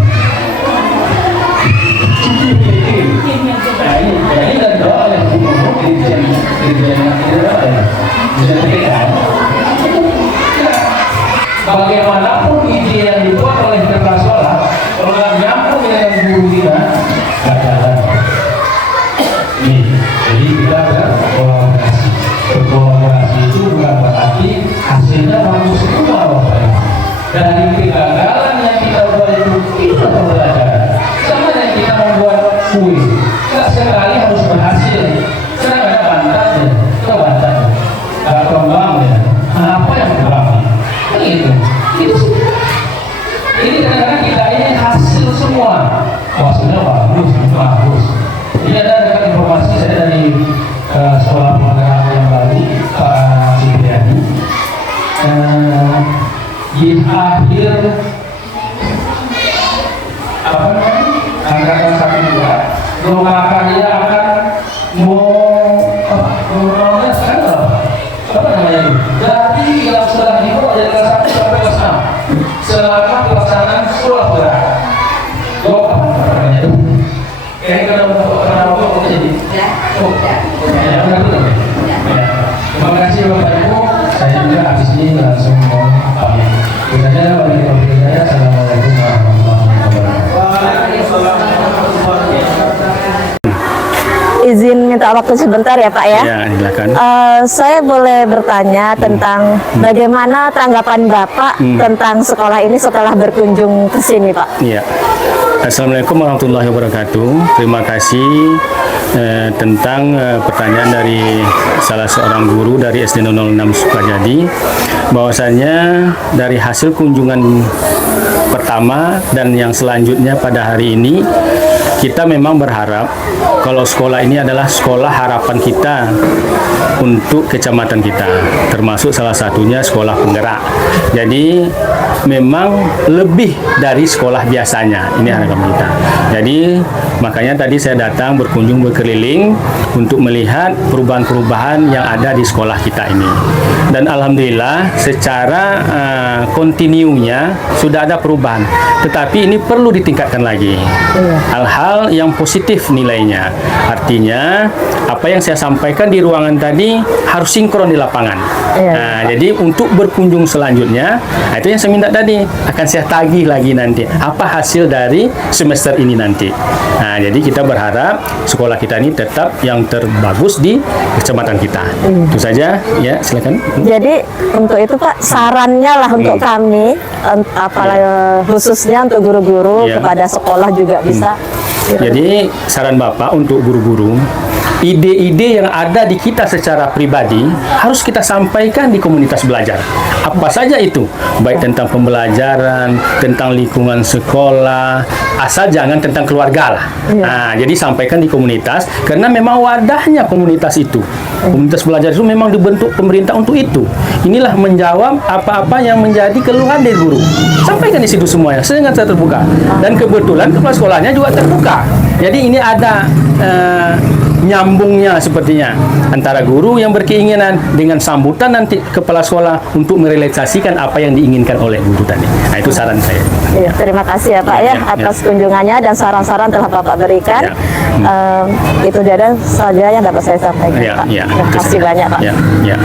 Nah ini dan doa oleh gubernur dirjen bagaimanapun ide yang dibuat oleh kepala sekolah, kalau nggak nyambung dengan guru kita, nggak jalan. Jadi kita berkolaborasi. Berkolaborasi itu bukan berarti hasilnya bagus semua, Bapak. Dari kegagalan yang kita buat itu pembelajaran. Sama yang kita membuat kue, nggak sekali harus berhasil. Karena ada bantatnya, kita bantatnya, nggak kembang ya. Apa yang kurang? Itu ini kadang-kadang kita ini hasil semua. Maksudnya bagus. Ini ada informasi saya dari sekolah penggerak yang baru Pak Cipriani. Di akhir angkatan 1-2 rumah karya akan dari yang sudah dibuat dari kelas 1 sampai kelas 6 selama pelaksanaan sekolah berat. Terima kasih Bapak Ibu. Saya juga habis ini langsung mau pamit. Assalamualaikum warahmatullahi wabarakatuh. Izin minta waktu sebentar ya Pak ya. Ya, silakan. Saya boleh bertanya tentang bagaimana tanggapan Bapak tentang sekolah ini setelah berkunjung ke sini Pak? Iya. Assalamualaikum warahmatullahi wabarakatuh. Terima kasih tentang pertanyaan dari salah seorang guru dari SD 06 Sukajadi, bahwasanya dari hasil kunjungan pertama dan yang selanjutnya pada hari ini, kita memang berharap kalau sekolah ini adalah sekolah harapan kita untuk kecamatan kita, termasuk salah satunya sekolah penggerak. Jadi memang lebih dari sekolah biasanya, ini harapan kita. Jadi makanya tadi saya datang berkunjung berkeliling untuk melihat perubahan-perubahan yang ada di sekolah kita ini. Dan alhamdulillah secara kontinunya sudah ada perubahan, tetapi ini perlu ditingkatkan lagi. Hal-hal yang positif nilainya. Artinya apa yang saya sampaikan di ruangan tadi harus sinkron di lapangan. Nah, jadi untuk berkunjung selanjutnya, itu yang saya minta tadi akan saya tagih lagi nanti apa hasil dari semester ini nanti. Nah, jadi kita berharap sekolah kita ini tetap yang terbagus di kecamatan kita. Itu saja ya, silakan. Jadi untuk itu Pak, sarannya lah untuk kami, apalagi khususnya untuk guru-guru kepada sekolah juga bisa. Jadi saran Bapak untuk guru-guru, ide-ide yang ada di kita secara pribadi harus kita sampaikan di komunitas belajar. Apa saja itu, baik tentang pembelajaran, tentang lingkungan sekolah, asal jangan tentang keluarga lah. Nah, jadi sampaikan di komunitas, karena memang wadahnya komunitas itu. Komunitas belajar itu memang dibentuk pemerintah untuk itu. Inilah menjawab apa-apa yang menjadi keluhan dari guru. Sampaikan di situ semuanya, sangat terbuka. Dan kebetulan kepala sekolahnya juga terbuka. Jadi ini ada nyambungnya sepertinya antara guru yang berkeinginan dengan sambutan nanti kepala sekolah untuk merealisasikan apa yang diinginkan oleh guru tadi. Nah, itu saran saya. Iya, terima kasih ya Pak atas kunjungannya dan saran-saran telah Bapak berikan. Itu saja yang dapat saya sampaikan Pak. Terima kasih banyak Pak.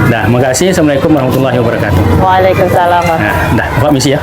Nah, makasih. Assalamualaikum warahmatullahi wabarakatuh. Waalaikumsalam. Nah, Pak misi ya.